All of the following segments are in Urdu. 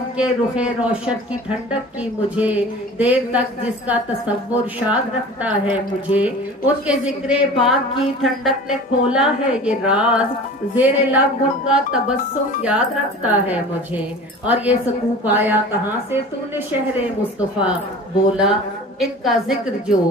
ان کے رخ روشن کی ٹھنڈک کی مجھے، دیر تک جس کا تصور شاد رکھتا ہے مجھے، ان کے ذکر پاک کی ٹھنڈک نے کھولا ہے یہ راز، زیر لب ان کا تبسم یاد رکھتا ہے مجھے، اور یہ سکون پایا کہاں سے تو نے شہر مصطفیٰ، بولا ان کا ذکر جو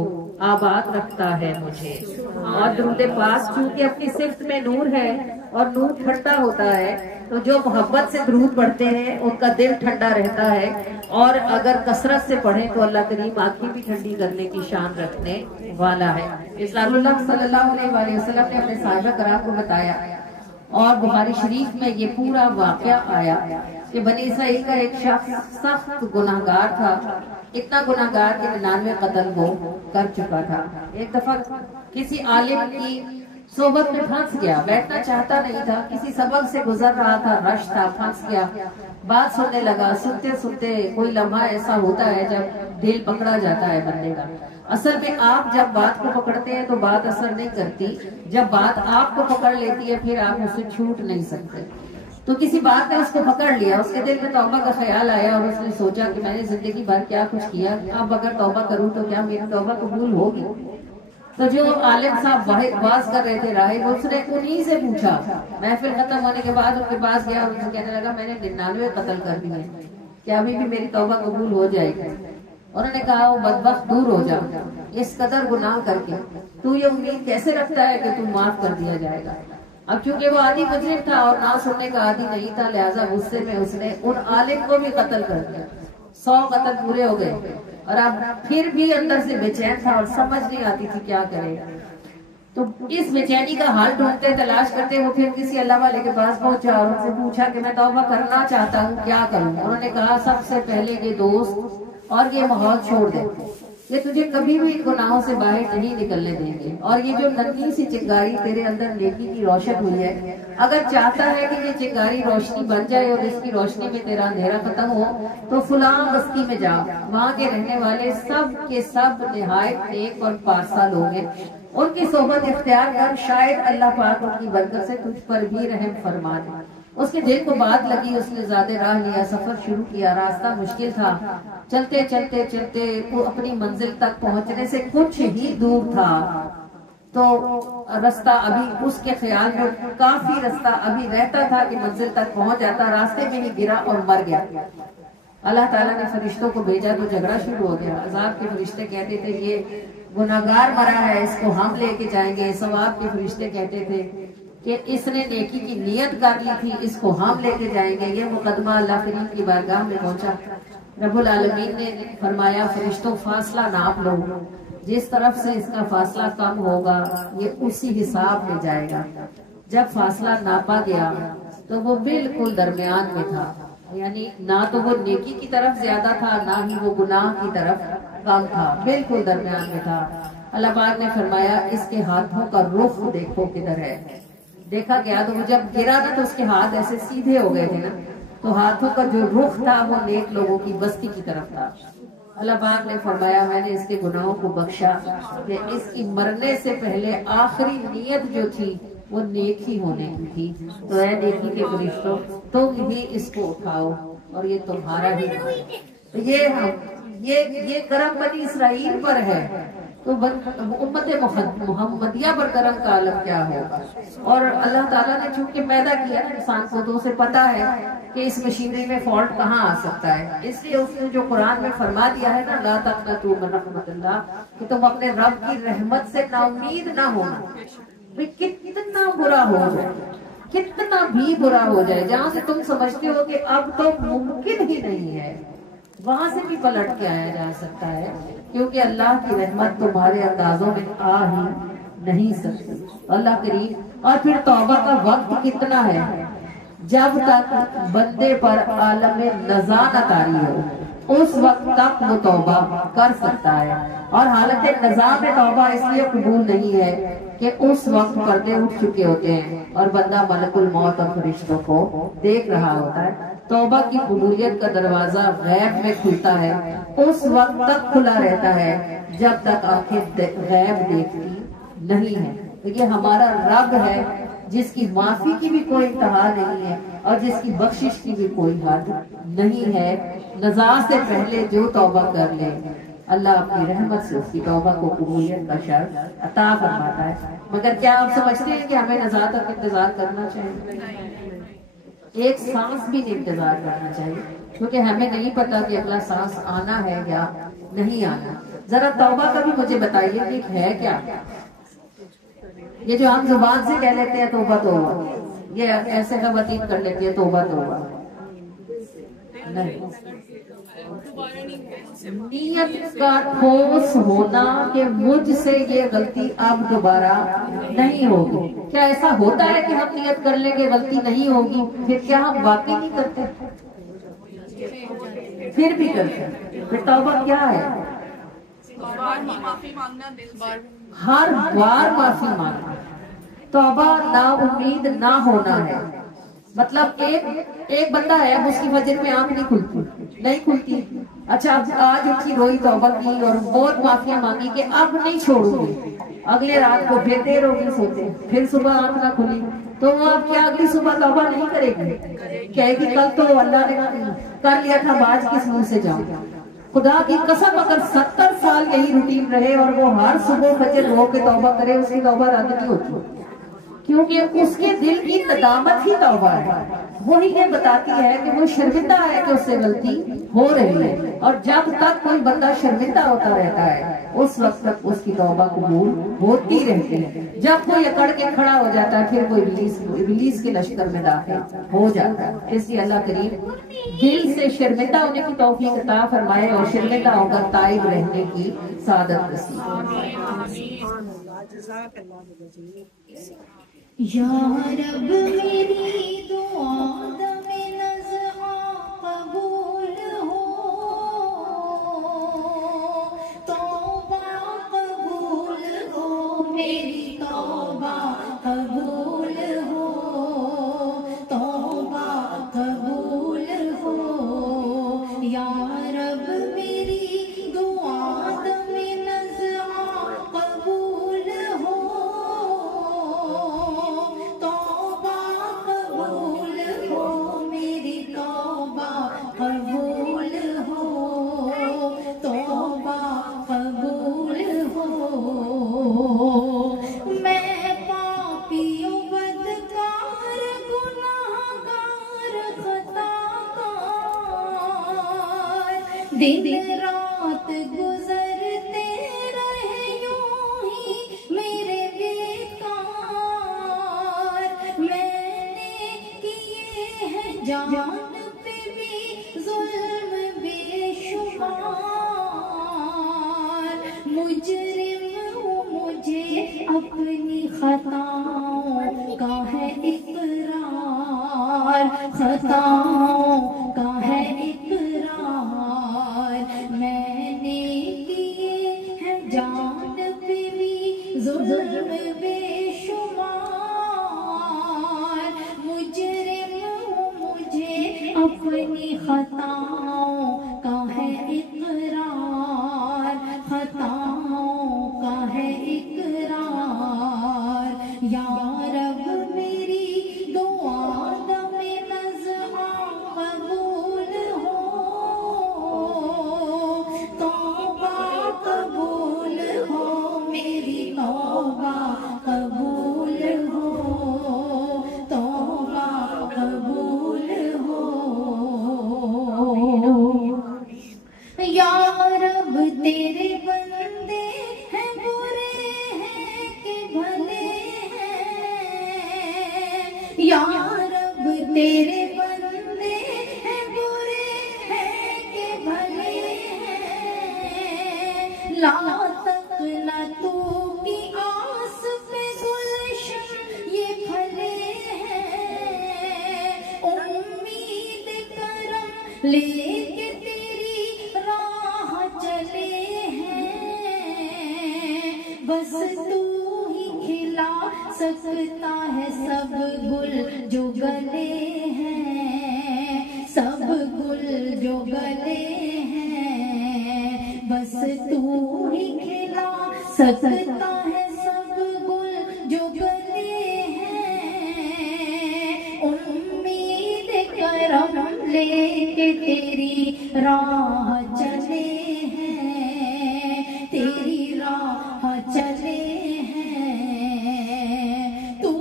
آباد رکھتا ہے مجھے۔ اور درود پاک چونکہ اپنی صفت میں نور ہے اور نور ٹھنڈا ہوتا ہے، تو جو محبت سے درود پڑھتے ہیں ان کا دل ٹھنڈا رہتا ہے، اور اگر کثرت سے پڑھیں تو اللہ کریم آنکھیں بھی ٹھنڈی کرنے کی شان رکھنے والا ہے۔ اسلام اللہ صلی اللہ علیہ وآلہ وسلم نے اپنے صحابہ کرام کو بتایا، اور بخاری شریف میں یہ پورا واقعہ آیا کہ بنی اسرائیل کا ایک شخص سخت گناہگار تھا، اتنا گناہگار کہ 99 قتل وہ کر چکا تھا۔ ایک دفعہ کسی عالم کی صحبت میں پھنس گیا، بیٹھنا چاہتا نہیں تھا، کسی سبق سے گزر رہا تھا، رش تھا، پھنس گیا، بات سننے لگا، سنتے سنتے کوئی لمحہ ایسا ہوتا ہے جب دل پکڑا جاتا ہے بندے کا۔ اصل میں آپ جب بات کو پکڑتے ہیں تو بات اثر نہیں کرتی، جب بات آپ کو پکڑ لیتی ہے پھر آپ اسے چھوٹ نہیں سکتے۔ تو کسی بات نے اس کو پکڑ لیا، اس کے دل میں توبہ کا خیال آیا، اور اس نے سوچا کہ میں نے زندگی بھر کیا کچھ کیا، اب اگر توبہ کروں تو کیا میری توبہ قبول ہوگی؟ تو جو عالم صاحب باز کر رہے تھے راہب، اس نے انہی سے پوچھا، محفل ختم ہونے کے بعد ان کے پاس گیا اور ان سے کہنے لگا میں نے 99 قتل کر دیے، کیا ابھی بھی میری توبہ قبول ہو جائے گی؟ انہوں نے کہا وہ بدبخت دور ہو جا، اس قدر گناہ کر کے تو یہ امید کیسے رکھتا ہے کہ تم معاف کر دیا جائے گا؟ اب چونکہ وہ عادی مجرم تھا اور نہ سننے کا عادی نہیں تھا، لہٰذا غصے میں اس نے ان عالم کو بھی قتل کر دیا، 100 قتل پورے ہو گئے، اور اب پھر بھی اندر سے بے چین تھا اور سمجھ نہیں آتی تھی کیا کرے۔ تو اس بے چینی کا حال ڈھونڈتے تلاش کرتے وہ پھر کسی اللہ والے کے پاس پہنچا اور ان سے پوچھا کہ میں توبہ کرنا چاہتا ہوں، کیا کروں؟ انہوں نے کہا سب سے پہلے یہ دوست اور یہ ماحول چھوڑ دے، یہ تجھے کبھی بھی ان گناہوں سے باہر نہیں نکلنے دیں گے، اور یہ جو ننھی سی چنگاری تیرے اندر نیکی کی روشن ہوئی ہے، اگر چاہتا ہے کہ یہ چنگاری روشنی بن جائے اور اس کی روشنی میں تیرا اندھیرا ختم ہو تو فلاں بستی میں جا، وہاں کے رہنے والے سب کے سب نہایت نیک اور پارسا لوگ ہیں، ان کی صحبت اختیار کر، شاید اللہ پاک ان کی برکت سے تجھ پر بھی رحم فرما دے۔ اس کے دل کو بات لگی، اس نے زیادہ راہ لیا، سفر شروع کیا، راستہ مشکل تھا، چلتے چلتے چلتے وہ اپنی منزل تک پہنچنے سے کچھ ہی دور تھا تو رستہ ابھی اس کے خیال میں کافی رستہ ابھی رہتا تھا کہ منزل تک پہنچ جاتا، راستے میں ہی گرا اور مر گیا۔ اللہ تعالیٰ نے فرشتوں کو بھیجا تو جھگڑا شروع ہو گیا، عذاب کے فرشتے کہتے تھے یہ گناہگار مرا ہے، اس کو ہم لے کے جائیں گے، ثواب کے فرشتے کہتے تھے کہ اس نے نیکی کی نیت کر لی تھی، اس کو ہم لے کے جائیں گے۔ یہ مقدمہ اللہ کریم کی بارگاہ میں پہنچا، رب العالمین نے فرمایا فرشتوں فاصلہ ناپ لو، جس طرف سے اس کا فاصلہ کم ہوگا یہ اسی حساب میں جائے گا۔ جب فاصلہ ناپا گیا تو وہ بالکل درمیان میں تھا، یعنی نہ تو وہ نیکی کی طرف زیادہ تھا نہ ہی وہ گناہ کی طرف کم تھا، بالکل درمیان میں تھا۔ اللہ پاک نے فرمایا اس کے ہاتھوں کا رخ دیکھو کدھر ہے۔ دیکھا گیا تو وہ جب گرا نا تو اس کے ہاتھ ایسے سیدھے ہو گئے تھے نا، تو ہاتھوں کا جو رخ تھا وہ نیک لوگوں کی بستی کی طرف تھا۔ اللہ پاک نے فرمایا میں نے اس کے گناہوں کو بخشا کہ اس کی مرنے سے پہلے آخری نیت جو تھی وہ نیک ہی ہونے کی تھی۔ تو اے نیکی کے فرشتوں تم ہی اس کو اٹھاؤ اور یہ تمہارا ہی ہے۔ یہ کرم بنی اسرائیل پر ہے تو امت محمدیہ پر کرم کا عالم کیا ہوگا؟ اور اللہ تعالیٰ نے چونکہ پیدا کیا انسان کو تو اسے پتا ہے کہ اس مشینری میں فالٹ کہاں آ سکتا ہے، اس لیے اس نے جو قرآن میں فرما دیا ہے نا لا تقنطوا من رحمت اللہ، کہ تم اپنے رب کی رحمت سے نا امید نہ ہونا۔ کتنا برا ہو جائے، کتنا بھی برا ہو جائے، جہاں سے تم سمجھتے ہو کہ اب تو ممکن ہی نہیں ہے وہاں سے بھی پلٹ کے آیا جا سکتا ہے، کیونکہ اللہ کی رحمت تمہارے اندازوں میں آ ہی نہیں سکتی۔ اللہ کریم اور پھر توبہ کا وقت کتنا ہے، جب تک بندے پر عالم نزا نہ طاری ہو اس وقت تک وہ توبہ کر سکتا ہے، اور حالت نزا میں توبہ اس لیے قبول نہیں ہے کہ اس وقت پردے اٹھ چکے ہوتے ہیں اور بندہ ملک الموت اور فرشتوں کو دیکھ رہا ہوتا ہے۔ توبہ کی قبولیت کا دروازہ غیب میں کھلتا ہے، اس وقت تک کھلا رہتا ہے جب تک آنکھیں غیب دیکھتی نہیں ہے۔ یہ ہمارا رب ہے جس کی معافی کی بھی کوئی انتہا نہیں ہے اور جس کی بخشش کی بھی کوئی حد نہیں ہے. نزاع سے پہلے جو توبہ کر لے اللہ اپنی رحمت سے اس کی توبہ کو قبولیت کا شرط عطا فرماتا ہے. مگر کیا آپ سمجھتے ہیں کہ ہمیں نزاع تک انتظار کرنا چاہیے؟ ایک سانس بھی نہیں انتظار کرنا چاہیے، کیونکہ ہمیں نہیں پتا کہ اگلا سانس آنا ہے یا نہیں آنا. ذرا توبہ کا بھی مجھے بتائیے کہ ہے کیا؟ یہ جو ہم زبان سے کہہ لیتے ہیں توبہ توبہ، یہ ایسے خواتین کر لیتی ہے توبہ توبہ، نہیں. نیت کا ٹھوس ہونا کہ مجھ سے یہ غلطی اب دوبارہ نہیں ہوگی. کیا ایسا ہوتا ہے کہ ہم نیت کر لیں کہ غلطی نہیں ہوگی، پھر کیا ہم واقعی نہیں کرتے؟ پھر بھی کرتے. پھر توبہ کیا ہے؟ ہر بار معافی مانگنا. توبہ نا امید نہ ہونا ہے. مطلب ایک بندہ ہے، اب اس کی فجر میں آنکھ نہیں کھلتی. اچھا اب آج اٹھی روئی توبہ کی اور بہت معافیاں مانگی کہ اب نہیں چھوڑوں گی. اگلے رات کو پھر دیر ہوگی سوتے، پھر صبح آنکھ نہ کھلی، تو وہ اب کیا اگلی صبح توبہ نہیں کرے گی؟ کہے گی کل تو اللہ نے کر لیا تھا، آج کس منہ سے جاؤں. خدا کی قسم اگر 70 سال یہی روٹین رہے اور وہ ہر صبح فجر رو کے توبہ کرے، اس کی توبہ رد نہیں ہوتی، کیونکہ اس کے دل کی ندامت ہی توبہ ہے. وہی یہ بتاتی ہے کہ وہ شرمندہ ہے کہ اس سے غلطی ہو رہی ہے. اور جب تک کوئی بندہ شرمندہ ہوتا رہتا ہے اس وقت تک اس کی توبہ قبول ہوتی رہتی ہے. جب کوئی اکڑ کے کھڑا ہو جاتا ہے پھر وہ ابلیس کے لشکر میں داخل ہو جاتا ہے. اس لیے اللہ کریم دل سے شرمندہ ہونے کی توفیق عطا فرمائے اور شرمندہ ہو کر تائب رہنے کی سعادت نصیب. یا رب میری دعا دم نزعہ قبول ہو، توبہ قبول ہو، میری توبہ قبول ہو، توبہ قبول ہو. یا رب میری دعا دم نزعہ قبول ہو، دن رات گزرتے رہے یوں ہی میرے بیکار. میں نے کیے ہیں جان پہ بھی ظلم بے شمار. مجرم ہوں مجھے اپنی خطاؤں کا ہے اقرار، خطاؤں کا ہے اقرار. میں نے کیے ہیں جان پہ بھی ظلم بے شمار. مجرم ہوں مجھے اپنی خطاؤں کا ہے اقرار، خطاؤں کا ہے اقرار. یا رب میری دعا دم نزعہ قبول ہو، توبہ قبول ہو، میری توبہ قبول ہو، توبہ قبول ہو. یا رب تیرے بندے ہیں برے ہیں کہ بھلے ہیں، یا رب تیرے بندے ہیں برے ہیں کہ بھلے ہیں. لا تقنا تو کی آس پہ گلشن یہ پھلے ہیں. امید کرم لے کے تیری راہ چلے ہیں. بس تو ہی کھلا سکتا ہے سب گل جو گلے ہیں، سب گل جو گلے ہیں. بس تو ہی کھلا سکتا ہے سب گل جو گلے ہیں. تیری راہ چلے ہیں، تیری راہ چلے ہیں، تو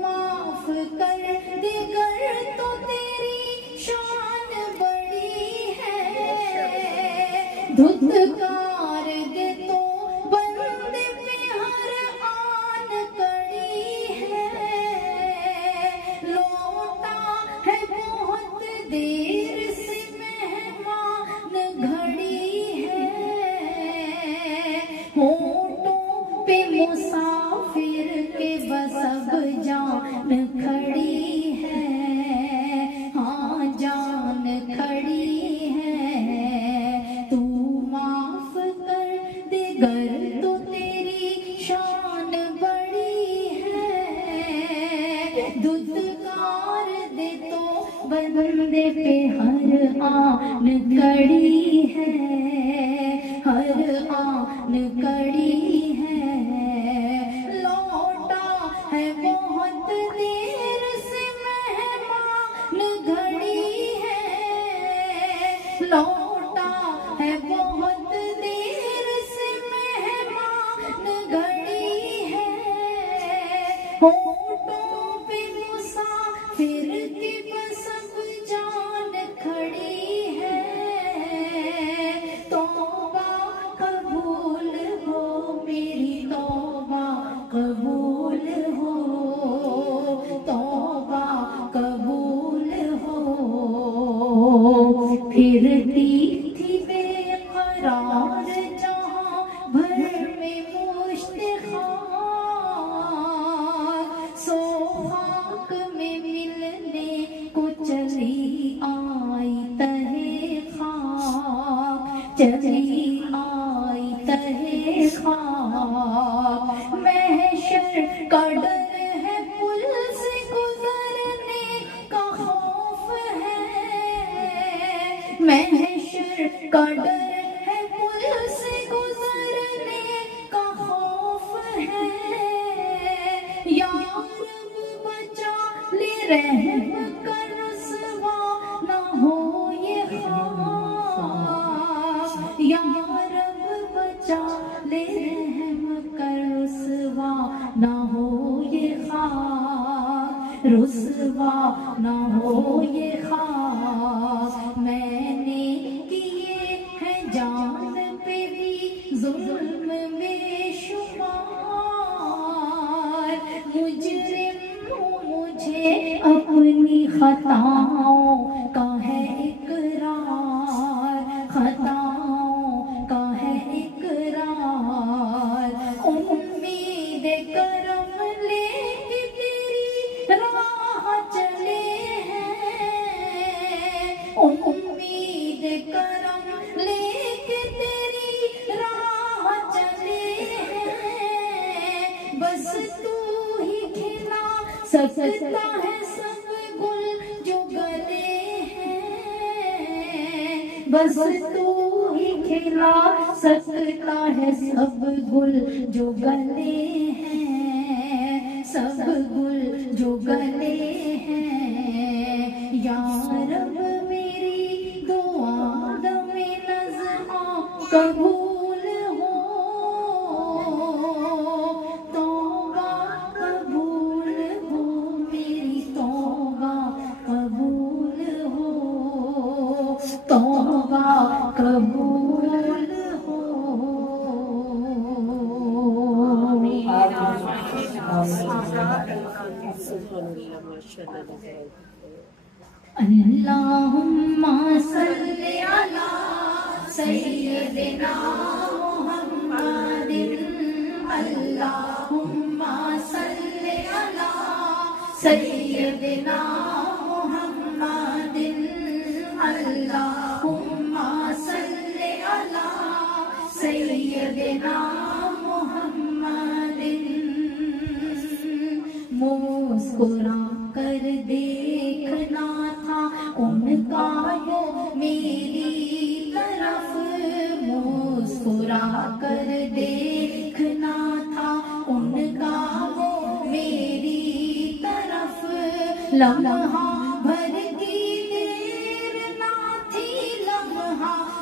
معاف کر دے گر تو تیری شان بڑی ہے، دھتکار دے تو بندے پہ ہر آن کڑی ہے، لوٹا ہے بہت دیر سے مہمان گھڑی ہے، ہونٹوں پہ مسافر کے بس اب جان کھڑی ہے، ہاں جان کھڑی ہے، تو معاف کر دے گر تو تیری شان بڑی ہے، دھتکار دے تو بندے پہ ہر آن کڑی ہے، ہر آن کڑی ہے، لوٹا ہے بہت دیر سے مہمان گھڑی ہے، لوٹا ہے بہت دیر سے مہمان گھڑی ہے، ہونٹوں پہ مسافر کی بس اب جان کھڑی ہے، توبہ قبول ہو میری توبہ قبول ہو، توبہ قبول ہو، پھرتی تھی بے قرار جہاں بھر میں مشت خاک، سو خاک میں ملنے کو چلی آئی تہے خاک، چلی آئی تہے خاک، محشر کا ڈر ہے پل سے گزرنے کا خوف ہے، محشر کا ڈر ہے پل سے گزرنے کا خوف ہے، یا رب بچا لے رحم کر رسوا نہ ہو یہ خاک، یا رب بچا لے رحم کر رسوا نہ ہو یہ خاک، رسوا نہ ہو یہ خاک، میں نے کیے ہیں جان پہ بھی ظلم بے شمار، مجرم ہوں مجھے اپنی خطاؤں کا ہے اقرار، خطاؤں کا ہے اقرار، امید کرم لے کے تیری راہ چلے ہیں، امید کرم لے کے تیری راہ چلے ہیں، بس تو ہی کھلا سکتا ہے سب گل جو گلے ہیں، بس تو ہی کھلا سکتا ہے سب گل جو گلے ہیں، سب گل جو گلے ہیں، یا رب میری دعا دم نزعہ قبول ہو، توبہ قبول ہو میری توبہ قبول ہو، توبہ قبول ہو، اللہم صلی علی سیدنا محمد، اللہم صلی علی سیدنا محمد، اللہم صلی علی سیدنا محمد، مسکرا کر دیکھنا تھا ان کا وہ میری طرف، مسکرا کر دیکھنا تھا ان کا وہ میری طرف، لمحہ بھر کی دیر نہ تھی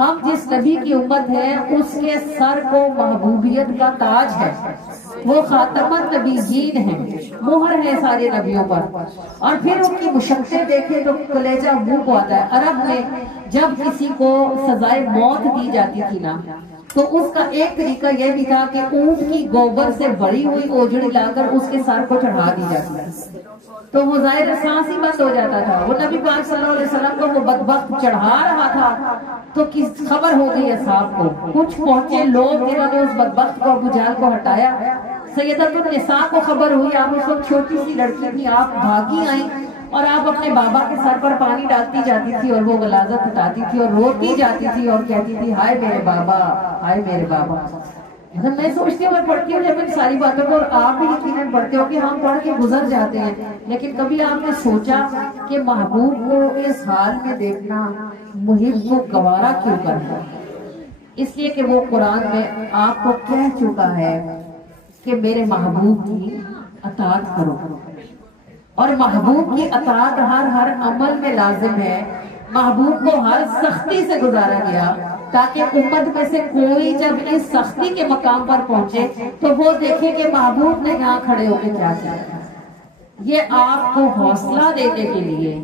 ہم جس نبی کی امت ہے اس کے سر کو محبوبیت کا تاج ہے، وہ خاتم النبیین ہیں، مہر ہے سارے نبیوں پر۔ اور پھر ان کی مشقتیں دیکھیں تو کلیجہ منہ کو آتا ہے۔ عرب میں جب کسی کو سزائے موت دی جاتی تھی نا تو اس کا ایک طریقہ یہ بھی تھا کہ اونٹ کی گوبر سے بڑی ہوئی اوجڑی لا کر اس کے سر کو چڑھا دی جاتی تھی، تو وہ ظاہر سانس ہی بند ہو جاتا تھا۔ وہ نبی پاک صلی اللہ علیہ وسلم کو وہ بدبخت چڑھا رہا تھا تو کس خبر ہو گئی اصحاب کو، کچھ پہنچے لوگ جنہوں نے اس بدبخت کو، ابو جہل کو ہٹایا۔ سیدۃ النساء کو خبر ہوئی، آپ اس وقت چھوٹی سی لڑکی تھی، آپ بھاگی آئیں اور آپ اپنے بابا کے سر پر پانی ڈالتی جاتی تھی اور وہ غلاظت ہٹاتی تھی اور روتی جاتی تھی اور کہتی تھی ہائے میرے بابا، ہائے میرے بابا۔ میں سوچتی ہوں، میں پڑھتی ہوں جب ان ساری باتوں کو، اور آپ بھی یقیناً پڑھتے ہو کہ ہم پڑھ کے گزر جاتے ہیں، لیکن کبھی آپ نے سوچا کہ محبوب کو اس حال میں دیکھنا محب کو گوارا کیوں کرنا؟ اس لیے کہ وہ قرآن میں آپ کو کہہ چکا ہے کہ میرے محبوب کی اطاعت کرو، اور محبوب کی اطاعت ہر عمل میں لازم ہے۔ محبوب کو ہر سختی سے گزارا گیا تاکہ امت میں سے کوئی جب اس سختی کے مقام پر پہنچے تو وہ دیکھے کہ محبوب نے یہاں کھڑے ہو کے کیا کیا۔ یہ آپ کو حوصلہ دینے کے لیے،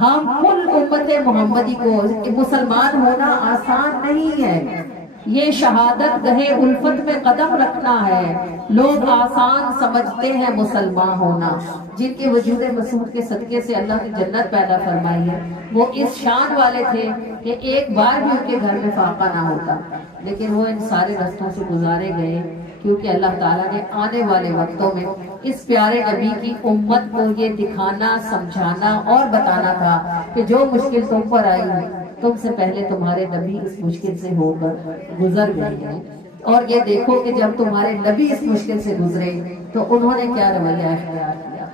ہم کل امت محمدی کو، مسلمان ہونا آسان نہیں ہے، یہ شہادت گہے الفت میں قدم رکھنا ہے۔ لوگ آسان سمجھتے ہیں مسلمان ہونا، جن کے وجود مسعود کے صدقے سے اللہ کی جنت پیدا فرمائی ہے، وہ اس شان والے تھے کہ ایک بار بھی ان کے گھر میں فاقہ نہ ہوتا، لیکن وہ ان سارے رستوں سے گزارے گئے کیونکہ اللہ تعالیٰ نے آنے والے وقتوں میں اس پیارے نبی کی امت کو یہ دکھانا، سمجھانا اور بتانا تھا کہ جو مشکل تم پر آئی تم سے پہلے تمہارے نبی اس مشکل سے ہو کر گزر گئے ہیں، اور یہ دیکھو کہ جب تمہارے نبی اس مشکل سے گزرے تو انہوں نے کیا رویہ اختیار کیا۔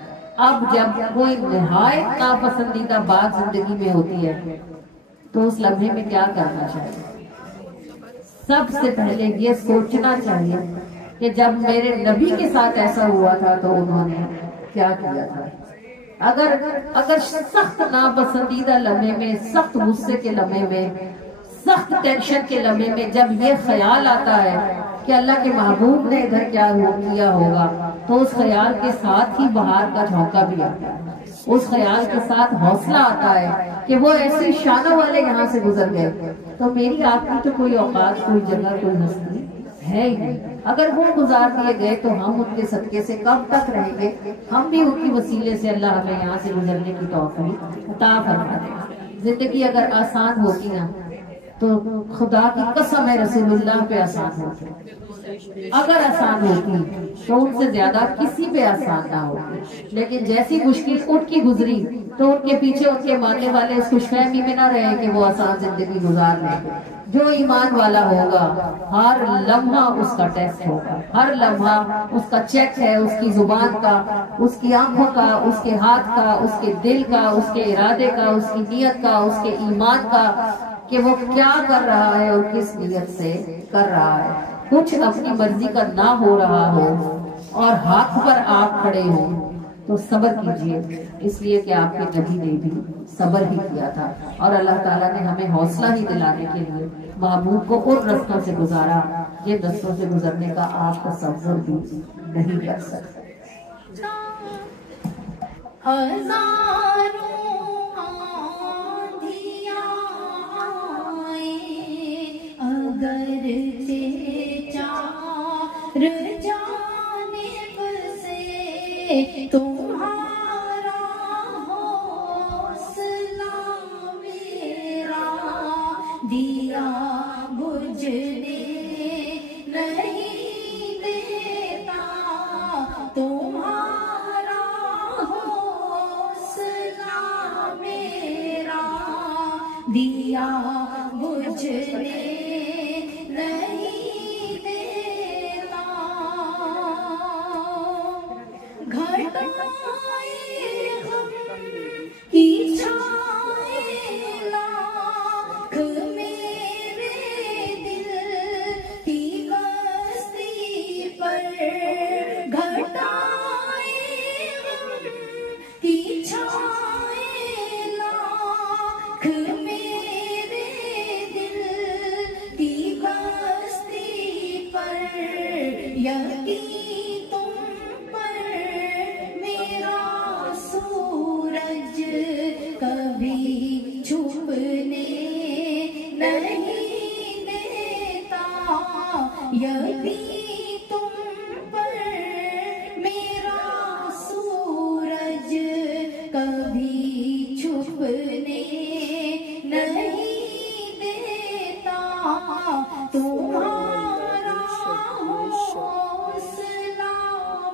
اب جب کوئی نہایت ناپسندیدہ بات زندگی میں ہوتی ہے تو اس لمحے میں کیا کرنا چاہیے؟ سب سے پہلے یہ سوچنا چاہیے کہ جب میرے نبی کے ساتھ ایسا ہوا تھا تو انہوں نے کیا کیا تھا۔ اگر سخت ناپسندیدہ لمحے میں، سخت غصے کے لمحے میں، سخت ٹینشن کے لمحے میں جب یہ خیال آتا ہے کہ اللہ کے محبوب نے ادھر کیا کیا ہوگا تو اس خیال کے ساتھ ہی بہار کا جھونکا بھی آتا ہے، اس خیال کے ساتھ حوصلہ آتا ہے کہ وہ ایسے شانوں والے یہاں سے گزر گئے تو میری آپ کی تو کوئی اوقات، کوئی جگہ، کوئی ہستی ہے ہی نہیں۔ اگر وہ گزار دیے گئے تو ہم ان کے صدقے سے کب تک رہیں گے؟ ہم بھی ان کی وسیلے سے اللہ ہمیں یہاں سے گزرنے کی توفیق عطا فرما دے۔ زندگی اگر آسان ہوتی نا تو خدا کی قسم ہے رسول اللہ پہ آسان ہوتی، اگر آسان ہوتی تو ان سے زیادہ کسی پہ آسان نہ ہوتی، لیکن جیسی مشکل ان کی گزری تو ان کے پیچھے ان کے ماننے والے اس خوش فہمی میں نہ رہے کہ وہ آسان زندگی گزار لیں۔ جو ایمان والا ہوگا ہر لمحہ اس کا ٹیسٹ ہوگا، ہر لمحہ اس کا چیک ہے، اس کی زبان کا، اس کی آنکھوں کا، اس کے ہاتھ کا، اس کے دل کا، اس کے ارادے کا، اس کی نیت کا، اس کے ایمان کا، کہ وہ کیا کر رہا ہے اور کس نیت سے کر رہا ہے۔ کچھ اپنی مرضی کا نہ ہو رہا ہو اور ہاتھ پر آپ کھڑے ہوں تو صبر کیجئے، اس لیے کہ آپ کے نبی نے بھی صبر ہی کیا تھا، اور اللہ تعالیٰ نے ہمیں حوصلہ ہی دلانے کے لیے محبوب کو ان رستوں سے گزارا جن رستوں سے گزرنے کا آپ تصور بھی نہیں کر سکتے۔ تمہارا حوصلہ میرا دیا بجھنے نہیں دیتا، تمہارا حوصلہ میرا دیا بجھنے نہیں دیتا، گھٹائے غم کی چھائے لاکھ میرے دل کی بستی پر، گھٹائے غم کی چھائے لاکھ میرے دل ڈوبنے نہیں دیتا تمہارا حوصلہ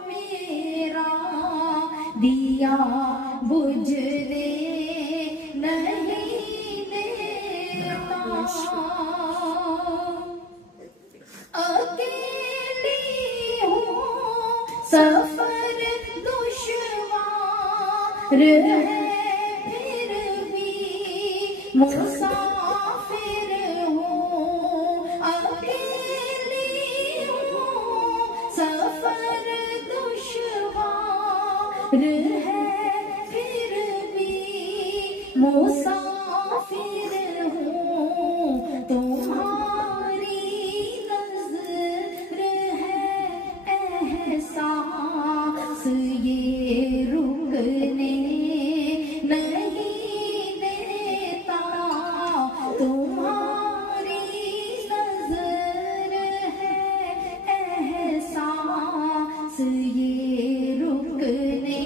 میرا دیا بجھنے نہیں دیتا اکیلی ہوں سفر دشوار ہے پھر بھی مسافر ہوں اکیلی ہوں سفر دشوار ہے پھر بھی مسافر ہوں تمہاری نظر ہے احساس یہ رکنے نہیں دیتا تمہاری نظر ہے احساس یہ رکنے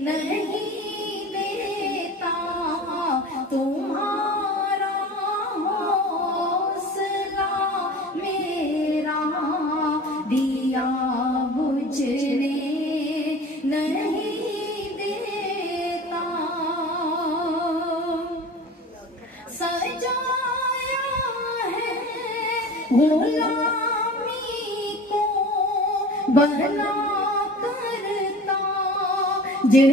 نہیں دیتا تمہارا حوصلہ میرا دیا بجھنے نہیں دیتا سجایا ہے غلامی کو بنا کرتا جو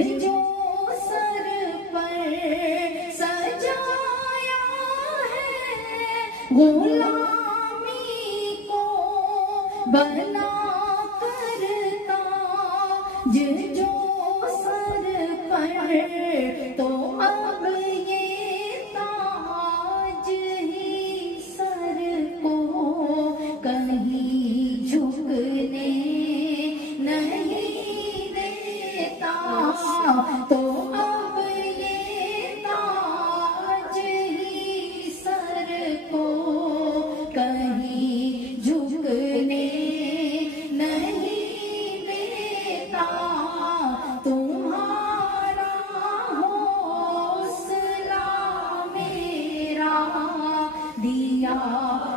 سر پر سجایا ہے غلامی کو بنا کرتا جو سر پر تو اب یہ تاج ہی سر کو کہیں جھکنے نہیں دیتا تو اب یہ تاج ہی سر کو کہیں جھکنے نہیں دیتا تمہارا حوصلہ میرا دیا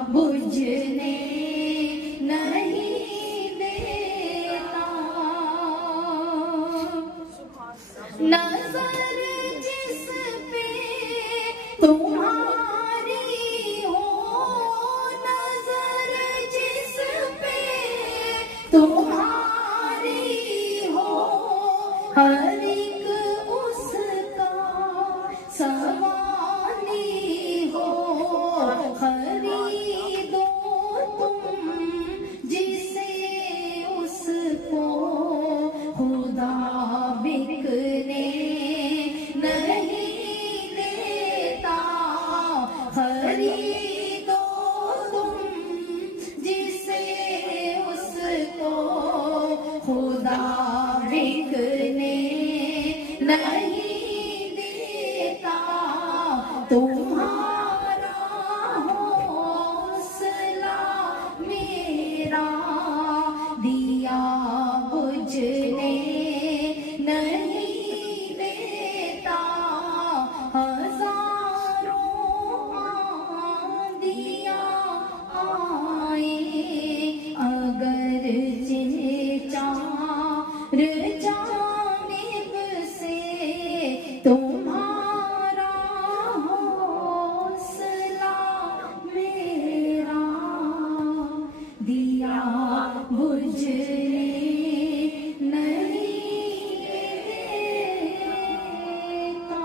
بجھنے نہیں دیتا نظر جس پہ تمہاری ہو نظر جس پہ تمہاری ہو ہر ایک اس کا سوانی ہو خریدو تم جسے اس کو خدا بکنے نہیں دیتا خریدو تم جسے اس کو خدا بکنے نہیں دیتا تمہارا حوصلہ میرا دیا بجھنے نہیں دیتا ہزاروں آندیاں آئیں اگر چار جانب سے تمہارا حوصلہ میرا دیا بجھنے نہیں دیتا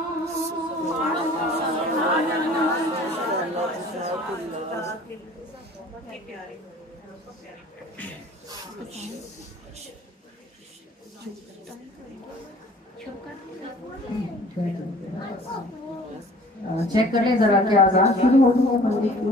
چیک کر لیں ذرا کیا آزاد شروع ہو گئی ہے بندے کی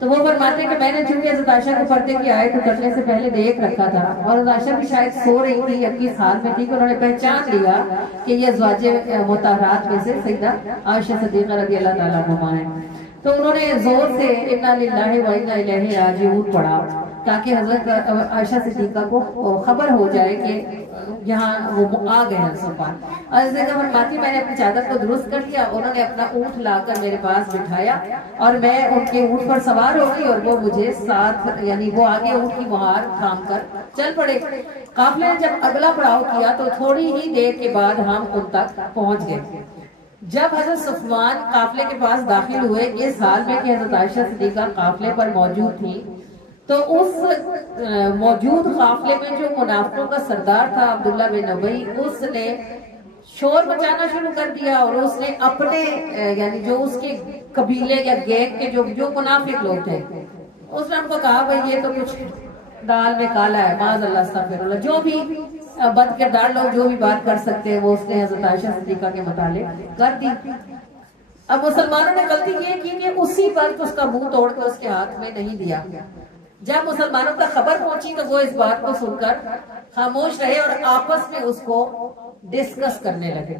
تو وہ فرماتے ہیں کہ میں نے چونکہ حضرت عائشہ کے پردے کی آیت اترنے سے پہلے دیکھ رکھا تھا، اور حضرت عائشہ بھی شاید سو رہی تھی، 21 سال میں تھی، کہ انہوں نے پہچان لیا کہ یہ ازواج مطہرات میں سے سیدہ عائشہ صدیقہ رضی اللہ تعالیٰ عنہا ہیں۔ تو انہوں نے زور سے انا للہ و انا الیہ راجعون پڑھا تاکہ حضرت عائشہ صدیقہ کو خبر ہو جائے کہ یہاں وہ آ گئے ہیں صفان۔ اور اس جگہ فرماتی میں نے اپنی چادر کو درست کر لیا، انہوں نے اپنا اونٹ لا کر میرے پاس بٹھایا اور میں ان کے اونٹ پر سوار ہو گئی، اور وہ مجھے ساتھ یعنی وہ آگے اونٹ کی مہار تھام کر چل پڑے۔ قافلے نے جب اگلا پڑاؤ کیا تو تھوڑی ہی دیر کے بعد ہم ان تک پہنچ گئے۔ جب حضرت صفوان قافلے کے پاس داخل ہوئے، اس حال میں کہ حضرت عائشہ صدیقہ قافلے پر موجود تھی، تو اس موجود قافلے میں جو منافقوں کا سردار تھا عبداللہ بن ابی، اس نے شور مچانا شروع کر دیا، اور اس نے اپنے یعنی جو اس کے قبیلے یا گینگ کے جو منافق لوگ تھے، اس نے ان کو کہا بھائی یہ تو کچھ دال میں کالا ہے، معاذ اللہ استغفر اللہ، جو بھی بد کردار لوگ جو بھی بات کر سکتے ہیں وہ اس نے حضرت عائشہ صدیقہ کے متعلق کر دی۔ اب مسلمانوں نے غلطی یہ کی کہ اسی وقت اس کا منہ توڑ کے اس کے ہاتھ میں نہیں دیا۔ جب مسلمانوں کا خبر پہنچی تو وہ اس بات کو سن کر خاموش رہے اور آپس میں اس کو ڈسکس کرنے لگے۔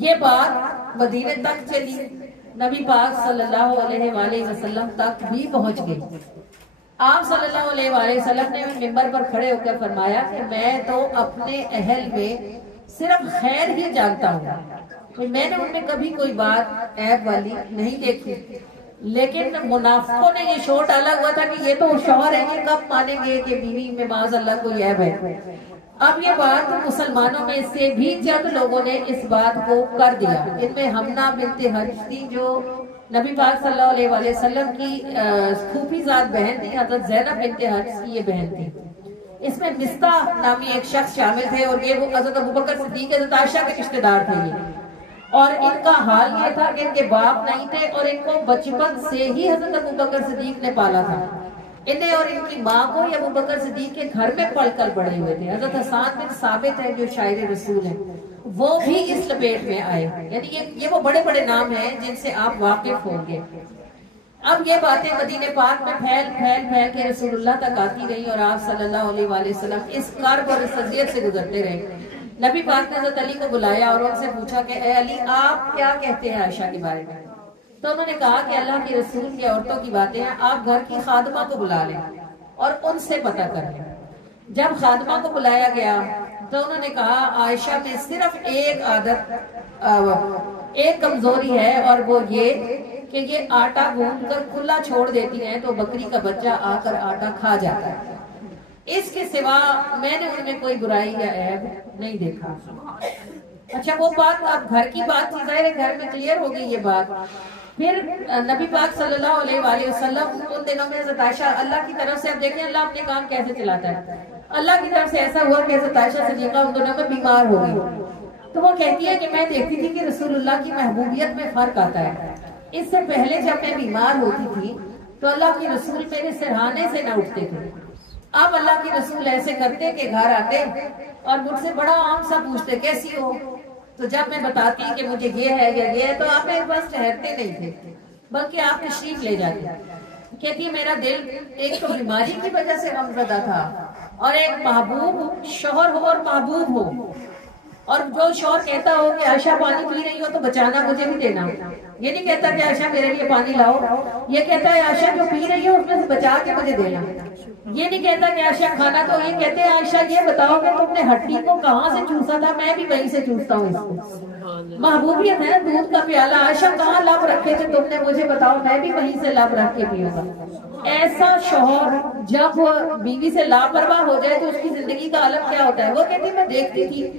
یہ بات مدینے تک چلی، نبی پاک صلی اللہ علیہ وآلہ وسلم تک بھی پہنچ گئی۔ آپ صلی اللہ علیہ وآلہ وسلم نے ممبر پر کھڑے ہو کر فرمایا کہ میں تو اپنے اہل میں صرف خیر ہی جانتا ہوں، میں نے ان میں کبھی کوئی بات عیب والی نہیں دیکھی، لیکن منافقوں نے یہ شور ڈالا ہوا تھا کہ یہ تو شوہر ہے، یہ کب مانیں گے کہ بیوی میں معاذ اللہ کوئی عیب ہے۔ اب یہ بات مسلمانوں میں سے بھی چند لوگوں نے اس بات کو کر دیا، ان میں حمنہ بنت حجج تھی جو نبی پاک صلی اللہ علیہ وآلہ وسلم کی پھوپھی زاد بہن تھی، حضرت زینب بنت حجج کی یہ بہن تھی۔ اس میں مستح نامی ایک شخص شامل تھے، اور یہ وہ حضرت ابوبکر صدیق حضرت عائشہ کے رشتہ دار تھے یہ، اور ان کا حال یہ تھا کہ ان کے باپ نہیں تھے اور ان کو بچپن سے ہی حضرت ابوبکر صدیق نے پالا تھا۔ انہیں اور ان کی ماں کو یہ ابوبکر صدیق کے گھر میں پل کر بڑے ہوئے تھے۔ حضرت حسان بن ثابت ہے جو شاعر رسول ہیں، وہ بھی اس لپیٹ میں آئے، یعنی یہ وہ بڑے بڑے نام ہیں جن سے آپ واقف ہوں گے۔ اب یہ باتیں مدینہ پاک میں پھیل کے رسول اللہ تک آتی رہی، اور آپ صلی اللہ علیہ وآلہ وسلم اس کرب اور اس اذیت سے گزرتے رہے۔ نبی پاک نے حضرت علی کو بلایا اور ان سے پوچھا کہ اے علی، آپ کیا کہتے ہیں عائشہ کے بارے میں؟ تو انہوں نے کہا کہ اللہ کے رسول کی عورتوں کی باتیں ہیں، آپ گھر کی خادمہ کو بلا لیں اور ان سے پتہ کر لیں۔ جب خادمہ کو بلایا گیا تو انہوں نے کہا عائشہ میں صرف ایک عادت، ایک کمزوری ہے، اور وہ یہ کہ یہ آٹا گوندھ کر کھلا چھوڑ دیتی ہیں تو بکری کا بچہ آ کر آٹا کھا جاتا ہے، اس کے سوا میں نے ان میں کوئی برائی یا عیب نہیں دیکھا۔ اچھا وہ بات اب گھر کی بات تھی، ظاہر ہے گھر میں کلیئر ہو گئی یہ بات۔ پھر نبی پاک صلی اللہ علیہ وآلہ وسلم ان دنوں میں حضرت عائشہ اللہ کی طرف سے، اب دیکھیں اللہ اپنے کام کیسے چلاتا ہے، اللہ کی طرف سے ایسا ہوا کہ حضرت عائشہ صدیقہ ان دنوں میں بیمار ہو گئی، تو وہ کہتی ہے کہ میں دیکھتی تھی کہ رسول اللہ کی محبوبیت میں فرق آتا ہے۔ اس سے پہلے جب میں بیمار ہوتی تھی تو اللہ کی رسول میرے سرہانے سے نہ اٹھتے تھے، اب اللہ کی رسول ایسے کرتے کہ گھر آتے اور مجھ سے بڑا عام سا پوچھتے کیسی ہو، تو جب میں بتاتی کہ مجھے یہ ہے یا یہ ہے تو آپ میرے پاس ٹھہرتے نہیں تھے بلکہ آپ تشریف لے جاتے۔ کہتی ہے میرا دل ایک تو بیماری کی وجہ سے غمزدہ تھا، اور ایک محبوب شوہر ہو اور محبوب ہو، اور جو شوہر کہتا ہو کہ عائشہ پانی پی رہی ہو تو بچانا مجھے بھی دینا، یہ نہیں کہتا کہ عائشہ میرے لیے پانی لاؤ، یہ کہتا ہے عائشہ جو پی رہی ہو اس میں سے بچا کے مجھے دینا، یہ نہیں کہتا کہ عائشہ کھانا، تو یہ کہتے ہیں عائشہ یہ بتاؤ کہ تم نے ہڈی کو کہاں سے چوسا تھا، میں بھی وہیں سے چوستا ہوں اس کو۔ محبوبیت ہے، دودھ کا پیالہ عائشہ کہاں لب رکھے تھے تم نے، مجھے بتاؤ میں بھی وہیں سے لب رکھ کے پیوں گا۔ ایسا شوہر جب بیوی سے لاپرواہ ہو جائے تو اس کی زندگی کا عالم کیا ہوتا ہے۔ وہ کہتی میں دیکھتی تھی،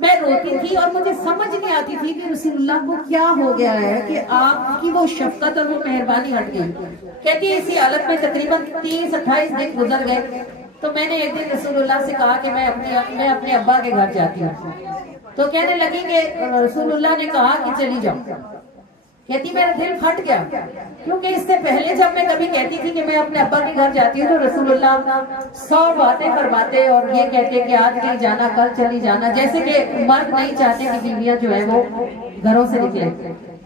میں روتی تھی اور مجھے سمجھ نہیں آتی تھی کہ رسول اللہ کو کیا ہو گیا ہے کہ آپ کی وہ شفقت اور وہ مہربانی ہٹ گئی۔ کہتی ہے اسی حالت میں تقریباً 30-28 دن گزر گئے، تو میں نے ایک دن رسول اللہ سے کہا کہ میں اپنے ابا کے گھر جاتی ہوں، تو کہنے لگی کہ رسول اللہ نے کہا کہ چلی جاؤ۔ کہتی میرا دل پھٹ گیا، کیونکہ اس سے پہلے جب میں کبھی کہتی تھی کہ میں اپنے ابا کے گھر جاتی ہوں تو رسول اللہ 100 باتیں فرماتے اور یہ کہتے کہ آج کہیں جانا کل چلی جانا، جیسے کہ مرد نہیں چاہتے کہ بیویاں جو ہے وہ گھروں سے نکلے۔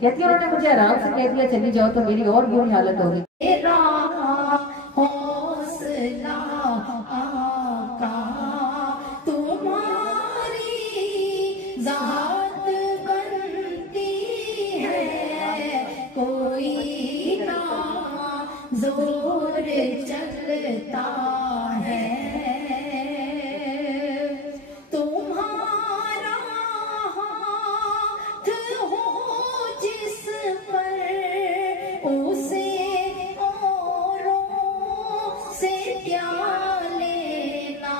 کہتی ہے انہوں نے مجھے آرام سے کہہ دیا چلی جاؤ تو میری اور بری حالت ہوگی. تیرا حوصلہ آقا تمہاری ذات بنتی ہے کوئی نہ زور چلتا ہے تمہارا ہاتھ ہو جس پر اسے سے کیا لینا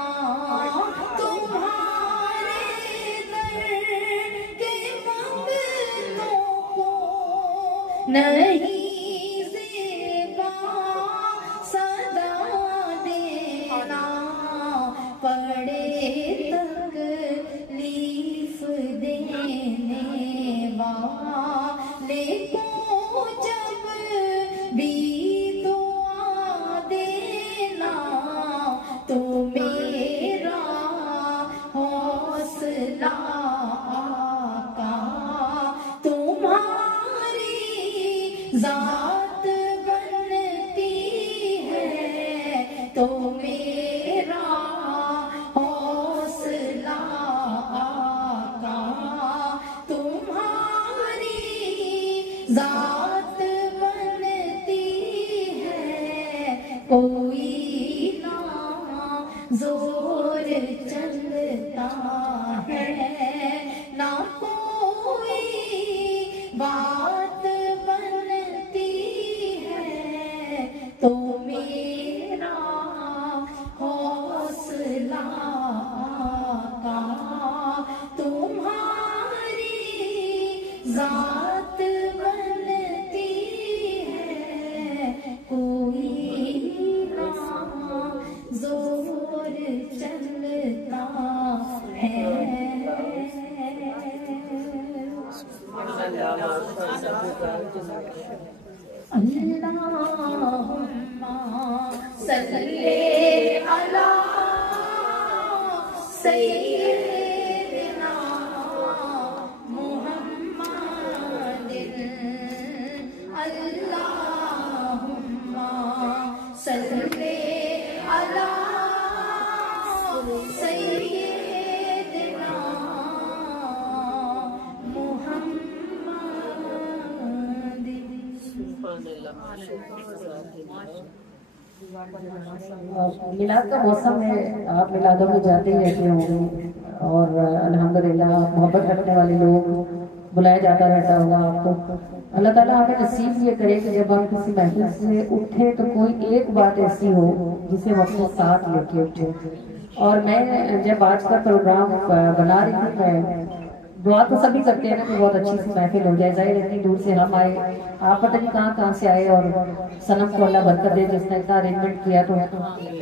تمہارے در کے منگتوں کو نہیں زیبا صدا دینا پڑے تکلیف دینے والے کو جب بھی تو میرا حوصلہ آقا تمہاری ذات بنتی ہے تو میرا حوصلہ آقا تمہاری ذات بنتی ہے کوئی زور چلتا ہے نہ کوئی بات بنتی ہے تو میرا حوصلہ آقا تمہاری ذات بنتی ہے کوئی زور چلتا ہے اللہم صلی علی سیدنا محمد اللہم صلی علی سیدنا محمد. میلاد کا موسم ہے آپ میلادوں میں جاتے ہی رہتے ہوں گے اور الحمدللہ محبت رکھنے والے لوگ بلایا جاتا رہتا ہوگا آپ کو. اللہ تعالیٰ ہمیں نصیب یہ کرے کہ جب ہم کسی محفل سے اٹھے تو کوئی ایک بات ایسی ہو جسے ہم اپنے ساتھ لے کے اٹھے. اور میں جب آج کا پروگرام بنا رہی تھی میں دعا تو سبھی کرتے ہیں نا کہ بہت اچھی سی محفل ہو جائے. ظاہر اتنی دور سے ہم آئے آپ پتہ نہیں کہاں سے آئے اور صنم کو اللہ برکت دے جس نے اتنا ارینجمنٹ کیا. تو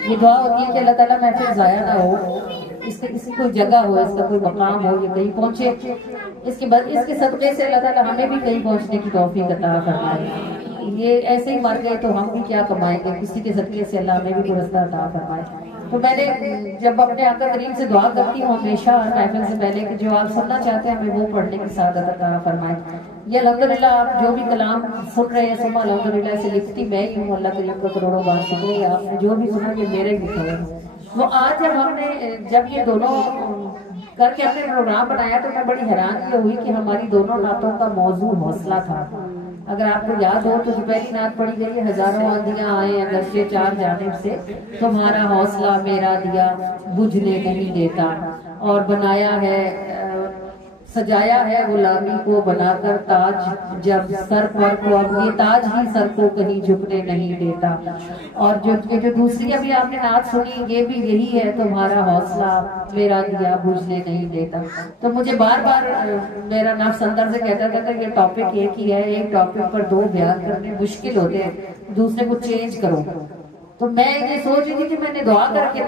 یہ دعا ہوتی ہے کہ اللہ تعالیٰ محفل ضائع نہ ہو اس کے کسی کوئی جگہ ہو اس کا کوئی مقام ہو یہ کہیں پہنچے اس کے صدقے سے اللہ تعالیٰ ہمیں بھی کہیں پہنچنے کی توفیق عطا فرمائے. یہ ایسے ہی مر گئے تو ہم بھی کیا کمائیں گے کسی کے صدقے سے اللہ ہمیں بھی درستہ عطا فرمائے. تو میں نے جب اپنے آقا کریم سے دعا کرتی ہوں ہمیشہ محفل سے پہلے کہ جو آپ سننا چاہتے ہیں ہمیں وہ پڑھنے کی سعادت عطا فرمائے. یہ الحمدللہ آپ جو بھی کلام سن رہے ہیں سما الحمدللہ سے لکھتی میں ہی ہوں. اللہ کریم کا کروڑوں بار شکریہ آپ نے جو بھی سنا یہ میرے بھی خبر. وہ آج جب ہم نے جب یہ دونوں کر کے اپنے پروگرام بنایا تو میں بڑی حیران یہ ہوئی کہ ہماری دونوں نعتوں کا موضوع حوصلہ تھا. اگر آپ کو یاد ہو تو جو پہلی نعت پڑھی گئی ہے ہزاروں آندیاں آئیں اگرچہ چار جانب سے تمہارا حوصلہ میرا دیا بجھنے نہیں دیتا. اور بنایا ہے سجایا ہے غلامی کو بنا کر تاج جب سر پر کو اب یہ تاج ہی سر کو کہیں جھکنے نہیں دیتا. اور جو دوسری ابھی آپ نے نعت سنی یہ بھی یہی ہے تمہارا حوصلہ میرا دیا بجھنے نہیں دیتا. تو مجھے بار بار میرا نفس اندر سے کہتا تھا کہ یہ ٹاپک ایک ہی ہے ایک ٹاپک پر دو بیان کرنے مشکل ہوتے ہیں دوسرے کو چینج کرو. تو میں یہ سوچ رہی تھی کہ میں نے دعا کر کے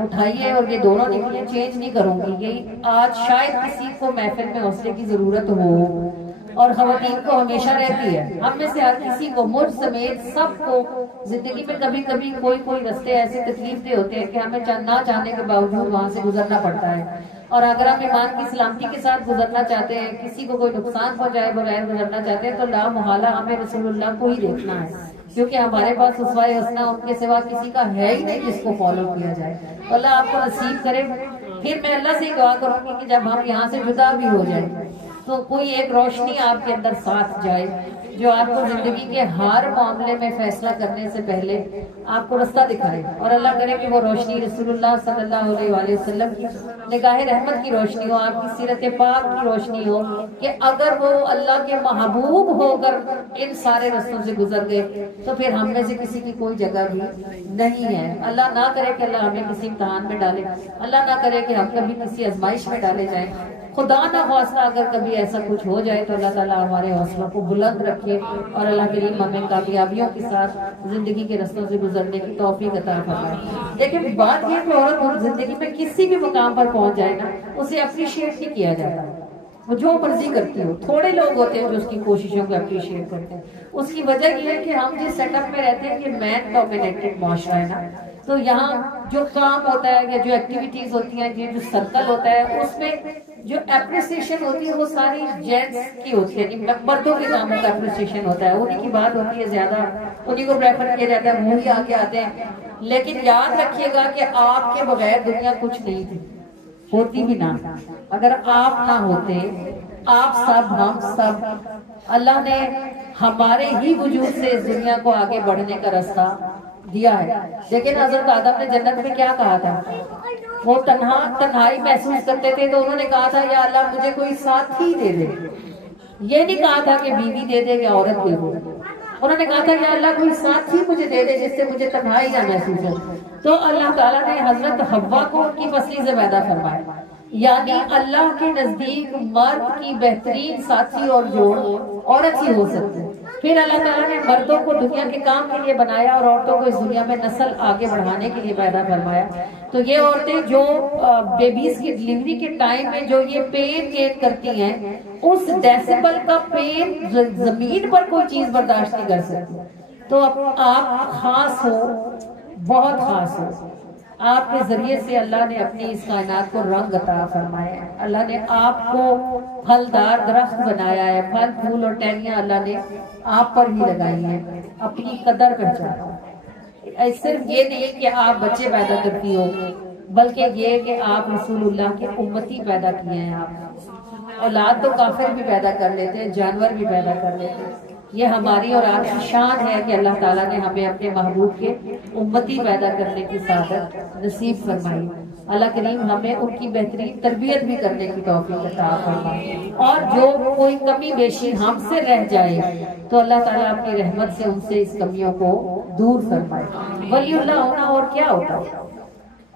اٹھائی ہے اور یہ دونوں نکلی چینج نہیں کروں گی. یہ آج شاید کسی کو محفل میں حوصلے کی ضرورت ہو اور خواتین کو ہمیشہ رہتی ہے. ہم میں سے ہر کسی کو مجھ سمیت سب کو زندگی میں کبھی کبھی کوئی رستے ایسے تکلیف دہ ہوتے ہیں کہ ہمیں نہ چاہنے کے باوجود وہاں سے گزرنا پڑتا ہے. اور اگر ہم ایمان کی سلامتی کے ساتھ گزرنا چاہتے ہیں، کسی کو کوئی نقصان پہنچائے بغیر گزرنا چاہتے ہیں، تو لا محالہ ہمیں رسول اللہ کو ہی دیکھنا ہے، کیونکہ ہمارے پاس اسوہ حسنہ ان کے سوا کسی کا ہے ہی نہیں جس کو فالو کیا جائے۔ تو اللہ آپ کو نصیب کرے۔ پھر میں اللہ سے دعا کروں گی کہ جب ہم یہاں سے جدا بھی ہو جائیں تو کوئی ایک روشنی آپ کے اندر ساتھ جائے جو آپ کو زندگی کے ہر معاملے میں فیصلہ کرنے سے پہلے آپ کو رستہ دکھائے، اور اللہ کرے کہ وہ روشنی رسول اللہ صلی اللہ علیہ وآلہ وسلم کی نگاہ رحمت کی روشنی ہو، آپ کی سیرت پاک کی روشنی ہو، کہ اگر وہ اللہ کے محبوب ہو کر ان سارے رستوں سے گزر گئے تو پھر ہم میں سے کسی کی کوئی جگہ بھی نہیں ہے۔ اللہ نہ کرے کہ اللہ ہمیں کسی امتحان میں ڈالے، اللہ نہ کرے کہ ہم کبھی کسی آزمائش میں ڈالے جائیں، خدا نہ خواستہ اگر کبھی ایسا کچھ ہو جائے تو اللہ تعالیٰ ہمارے حوصلوں کو بلند رکھے، اور اللہ کریم ہمیں کامیابیوں کے ساتھ زندگی کے رستوں سے گزرنے کی توفیق عطا فرمائے۔ لیکن بات یہ کہ عورت زندگی میں کسی بھی مقام پر پہنچ جائے نا، اسے اپریشیٹ نہیں کیا جاتا، وہ جو مرضی کرتی ہو۔ تھوڑے لوگ ہوتے ہیں جو اس کی کوششوں کو اپریشیٹ کرتے ہیں۔ اس کی وجہ یہ ہے کہ ہم جس سیٹ اپ میں رہتے ہیں کہ مین ڈومینیٹڈ معاشرہ ہے نا، تو یہاں جو کام ہوتا ہے یا جو ایکٹیویٹیز ہوتی ہیں، جو سرکل ہوتا ہے، اس میں جو اپریسیشن ہوتی ہے وہ ساری جینٹس کی ہوتی ہے، مردوں کے کاموں کا اپریسیشن ہوتا ہے، انہی کی بات ہوتی ہے زیادہ، انہی کو پریفر کیا جاتا ہے، وہی آگے آتے ہیں۔ لیکن یاد رکھیے گا کہ آپ کے بغیر دنیا کچھ نہیں تھی، ہوتی بھی نہ۔ اگر آپ نہ ہوتے، آپ سب ہم سب، اللہ نے ہمارے ہی وجود سے اس دنیا کو آگے بڑھنے کا راستہ دیا ہے۔ لیکن حضرت آدم نے جنت میں کیا کہا تھا؟ وہ تنہائی محسوس کرتے تھے تو انہوں نے کہا تھا یا اللہ مجھے کوئی ساتھی دے دے۔ یہ نہیں کہا تھا کہ بیوی دے دے یا عورت دے دے، انہوں نے کہا تھا یا اللہ کوئی ساتھی مجھے دے دے جس سے مجھے تنہائی نہ محسوس ہو۔ تو اللہ تعالیٰ نے حضرت حوا کو ان کی پسلی سے پیدا فرمایا، یعنی اللہ کے نزدیک مرد کی بہترین ساتھی اور جوڑ عورت ہی ہو سکتی ہے۔ پھر اللہ تعالیٰ نے مردوں کو دنیا کے کام کے لیے بنایا اور عورتوں کو اس دنیا میں نسل آگے بڑھانے کے لیے پیدا فرمایا۔ تو یہ عورتیں جو بیبیز کی ڈلیوری کے ٹائم میں جو یہ پین گین کرتی ہیں، اس ڈیسیبل کا پین زمین پر کوئی چیز برداشت نہیں کر سکتی۔ تو آپ خاص ہو، بہت خاص ہو، آپ کے ذریعے سے اللہ نے اپنی اس کائنات کو رنگ عطا فرمایا ہے۔ اللہ نے آپ کو پھلدار درخت بنایا ہے، پھل پھول اور ٹہنیاں اللہ نے آپ پر ہی لگائی ہیں، اپنی قدر پہچانا۔ صرف یہ نہیں کہ آپ بچے پیدا کرتی ہو، بلکہ یہ کہ آپ رسول اللہ کے امتی پیدا کیے ہیں۔ آپ اولاد تو کافر بھی پیدا کر لیتے ہیں، جانور بھی پیدا کر لیتے ہیں۔ یہ ہماری اور آپ کی شان ہے کہ اللہ تعالیٰ نے ہمیں اپنے محبوب کے امتی پیدا کرنے کی سعادت نصیب فرمائی۔ اللہ کریم ہمیں ان کی بہترین تربیت بھی کرنے کی توفیق عطا فرمائے، اور جو کوئی کمی بیشی ہم سے رہ جائے تو اللہ تعالیٰ اپنی رحمت سے ان سے اس کمیوں کو دور فرمائے۔ ولی اللہ ہونا اور کیا ہوتا ہے؟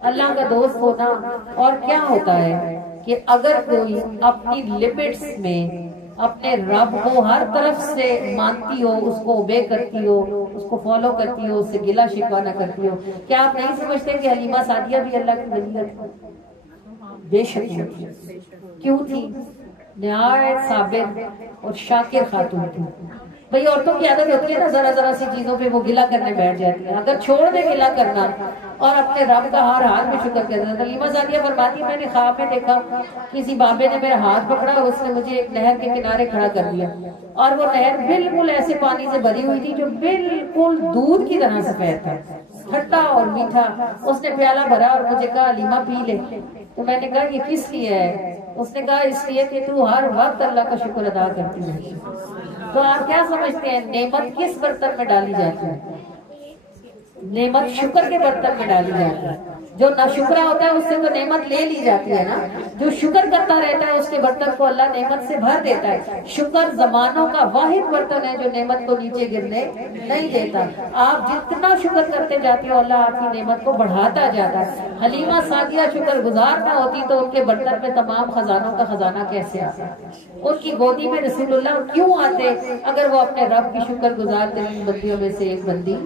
اللہ کا دوست ہونا اور کیا ہوتا ہے کہ اگر کوئی اپنی لمٹس میں اپنے رب کو ہر طرف سے مانتی ہو، اس کو اوبے کرتی ہو، اس کو فالو کرتی ہو، اس سے گلہ شکوہ نہ کرتی ہو۔ کیا آپ نہیں سمجھتے کہ حلیمہ سعدیہ بھی اللہ کی ولی تھی؟ بے شک تھی۔ کیوں تھی؟ نہایت ثابت اور شاکر خاتون تھی۔ بھئی عورتوں کی عادت ہوتی ہے نا، ذرا ذرا سی چیزوں پہ وہ گلہ کرنے بیٹھ جاتی ہے۔ اگر چھوڑ دے گلہ کرنا اور اپنے رب کا ہر حال میں شکر کرنا۔ حلیمہ سعدیہ فرماتی ہے میں نے خواب میں دیکھا کسی بابے نے میرا ہاتھ پکڑا اور اس نے مجھے ایک نہر کے کنارے کھڑا کر دیا، اور وہ نہر بالکل ایسے پانی سے بھری ہوئی تھی جو بالکل دودھ کی طرح سفید تھا، ٹھنڈا اور میٹھا۔ اس نے پیالہ بھرا اور مجھے کہا حلیمہ پی لے۔ تو میں نے کہا یہ کس لیے ہے؟ اس نے کہا اس لیے کہ تو ہر وقت اللہ کا شکر ادا کرتی ہے۔ تو آپ کیا سمجھتے ہیں نعمت کس برتن میں ڈالی جاتی ہے؟ نعمت شکر کے برتن میں ڈالی جاتی ہے۔ جو ناشکرا ہوتا ہے اس سے تو نعمت لے لی جاتی ہے نا، جو شکر کرتا رہتا ہے اس کے برتن کو اللہ نعمت سے بھر دیتا ہے۔ شکر زمانوں کا واحد برتن ہے جو نعمت کو نیچے گرنے نہیں دیتا۔ آپ جتنا شکر کرتے جاتے ہو اللہ آپ کی نعمت کو بڑھاتا جاتا ہے۔ حلیمہ سعدیہ شکر گزار نہ ہوتی تو ان کے برتن میں تمام خزانوں کا خزانہ کیسے آتا؟ ان کی گودی میں رسول اللہ کیوں آتے اگر وہ اپنے رب کی شکر گزار ترین بندیوں میں سے ایک بندی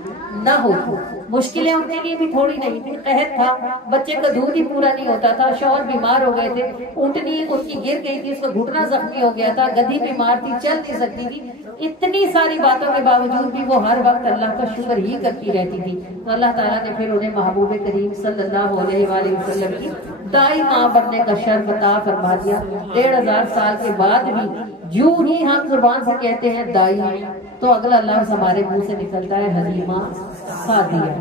نہ ہوتی؟ مشکلیں ان کے لیے بھی تھوڑی نہیں تھی، قحط تھا، بچے کا دودھ ہی پورا نہیں ہوتا تھا، شوہر بیمار ہو گئے تھے، اونٹنی اس کی گر گئی تھی، اس کا گھٹنا زخمی ہو گیا تھا، گدھی بیمار تھی، چل نہیں سکتی تھی، اتنی ساری باتوں کے باوجود بھی وہ ہر وقت اللہ کا شکر ہی کرتی رہتی تھی۔ تو اللہ تعالیٰ نے پھر انہیں محبوب کریم صلی اللہ علیہ وآلہ وسلم کی دائی ماں بننے کا شرف عطا فرما دیا۔ 1500 سال کے بعد بھی جو ہی ہم زبان سے کہتے ہیں دائی، تو اگلا لفظ ہمارے منہ سے نکلتا ہے حلیمہ سعدیہ۔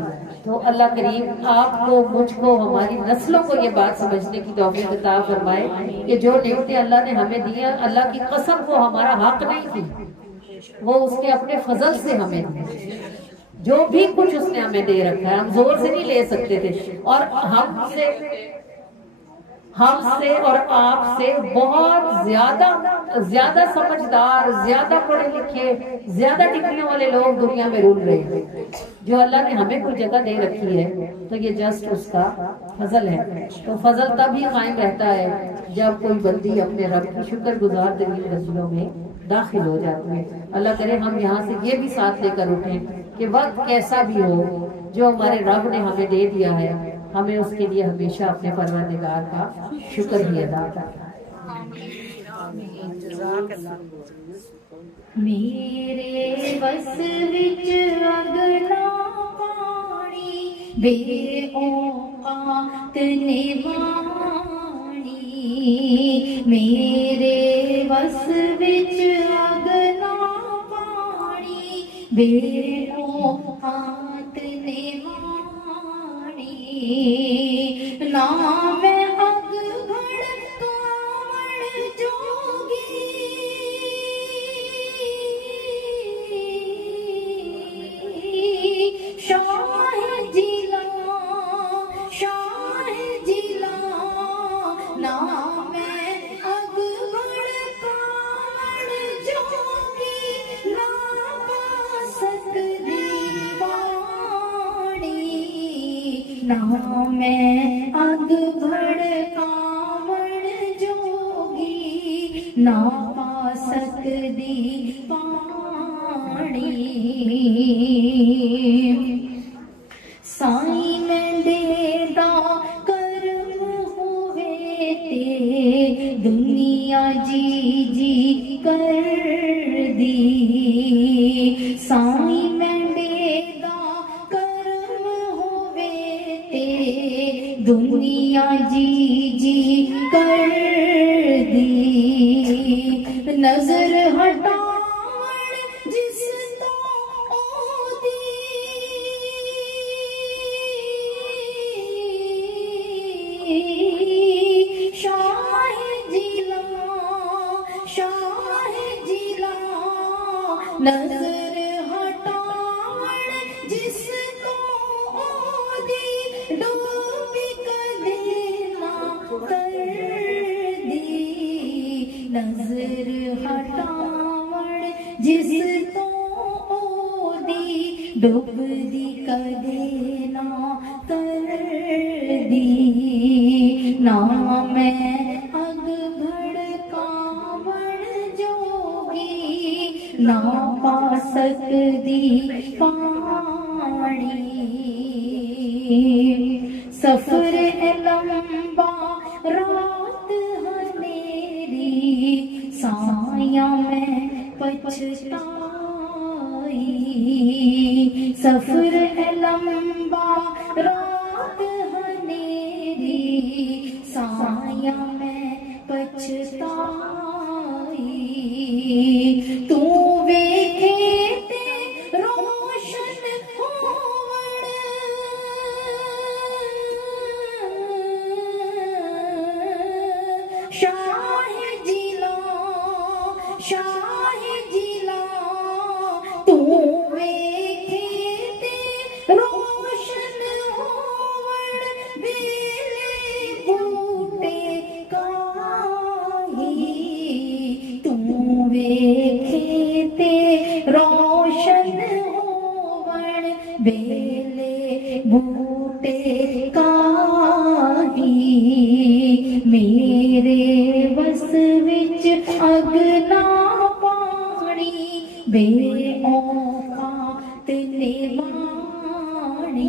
تو اللہ کریم آپ کو، مجھ کو، ہماری نسلوں کو یہ بات سمجھنے کی توفیق عطا فرمائے کہ جو نعمتیں اللہ نے ہمیں دی ہیں، اللہ کی قسم وہ ہمارا حق نہیں تھی، وہ اس کے اپنے فضل سے ہمیں دی۔ جو بھی کچھ اس نے ہمیں دے رکھا ہے ہم زور سے نہیں لے سکتے تھے، اور ہم سے اور آپ سے بہت زیادہ سمجھدار، زیادہ پڑھے لکھے، زیادہ ڈگریوں والے لوگ دنیا میں رول رہے ہیں۔ جو اللہ نے ہمیں کوئی جگہ دے رکھی ہے تو یہ جسٹ اس کا فضل ہے۔ تو فضل تب ہی قائم رہتا ہے جب کوئی بندی اپنے رب کی شکر گزار ترین منزلوں میں داخل ہو جاتی ہے۔ اللہ کرے ہم یہاں سے یہ بھی ساتھ لے کر اٹھیں کہ وقت کیسا بھی ہو، جو ہمارے رب نے ہمیں دے دیا ہے، ہمیں اس کے لیے ہمیشہ اپنے پروردگار کا شکر ہی ادا کرنا ہے۔ میرے بس وچ اگنا پانی بے اوقات نبھانی، میرے بس وچ اگنا پانی بے اوقات نبھانی، نہ میں اگ بھڑکاون جوگی، شاہ جلا نہ میں اگ بھڑکاون جوگی، نہ پا سکدی پانی، نہ میں اگ بھڑکاون جوگی، نہ پا سکدی پانی، سائیں میں دیدا کرم ہوئے تے دنیا جی جی کر دی، سائیں میں دیدا کرم ہوئے تے دنیا جی جی کر دی، نظر ہٹا جس تو او دی، شاہ جلا نظر ہٹاون جس تو او دی، ڈوب کدے نہ کر دی، نظر ہٹاون جس تو او دی، ڈوب دی کدے نہ کر دی، نہ میں اگ بھڑکاون جوگی، نہ پا سکدی پانی، سفر ہے لمبا رات ہنیری، سایاں میں پچھتائی، سفر ہے لمبا رات ہنیری، سایاں میں پچھتائی، تو ویکھے تے روشن ہوون، شاہ جلا تو ویکھے تے روشن ہوون، ویلے بوٹے کائی، تو ویکھے تے روشن ہوون، ویلے بوٹے کائی، میرے بس وچ اگ نہ پانی بے اوقات نبھانی،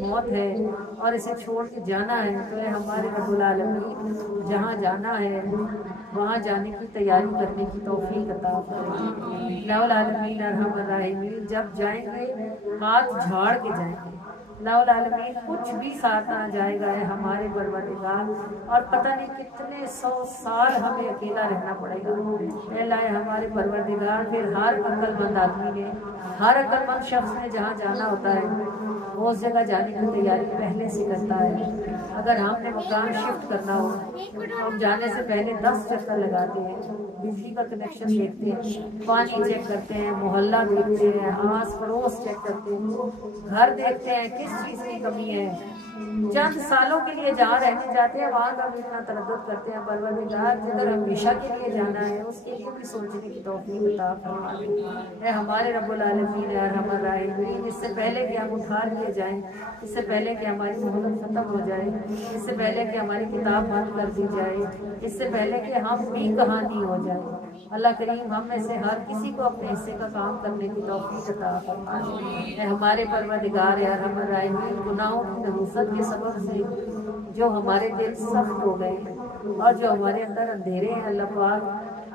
موت ہے اور اسے چھوڑ کے جانا ہے، تو اے ہمارے رب العالمین جہاں جانا ہے وہاں جانے کی تیاری کرنے کی توفیق عطا فرمائے۔ الہ العالمین ارحم الراحمین، جب جائیں گے ہاتھ جھاڑ کے جائیں گے، الہ العالمین کچھ بھی ساتھ نہ جائے گا ہے ہمارے پروردگار، اور پتہ نہیں کتنے 100 سال ہمیں اکیلا رہنا پڑے گا۔ اے اللہ ہمارے پروردگار، پھر ہر عقل مند آدمی نے، ہر عقل مند شخص نے جہاں جانا ہوتا ہے وہ اس جگہ جانے کی تیاری پہلے سے کرتا ہے۔ اگر ہم نے مکان شفٹ کرنا ہو، ہم جانے سے پہلے 10 چکر لگاتے ہیں، بجلی کا کنیکشن دیکھتے ہیں، پانی چیک کرتے ہیں، محلہ دیکھتے ہیں، آس پڑوس چیک کرتے ہیں، گھر دیکھتے ہیں کس چیز کی کمی ہے۔ چند سالوں کے لیے جہاں رہنے جاتے ہیں وہاں کا بھی اتنا تردد کرتے ہیں، پروردگار جدھر ہمیشہ کے لیے جانا ہے اس کے لیے بھی سوچنے کی توفیق عطا فرما دے۔ اے ہمارے رب العالمین ارحم الراحمین، اس سے پہلے کہ ہم اٹھا لیے جائیں، اس سے پہلے کہ ہماری مہلت ختم ہو جائے، اس سے پہلے کہ ہماری کتاب بند کر دی جائے، اس سے پہلے کہ ہم بھی کہانی ہو جائے، اللہ کریم ہم میں سے ہر کسی کو اپنے حصے کا کام کرنے کی توفیق عطا فرما دے۔ اے ہمارے پروردگار ارحم الراحمین، گناہوں کی نحوست کے سبب سے جو ہمارے دل سخت ہو گئے ہیں اور جو ہمارے اندر اندھیرے ہیں، اللہ پاک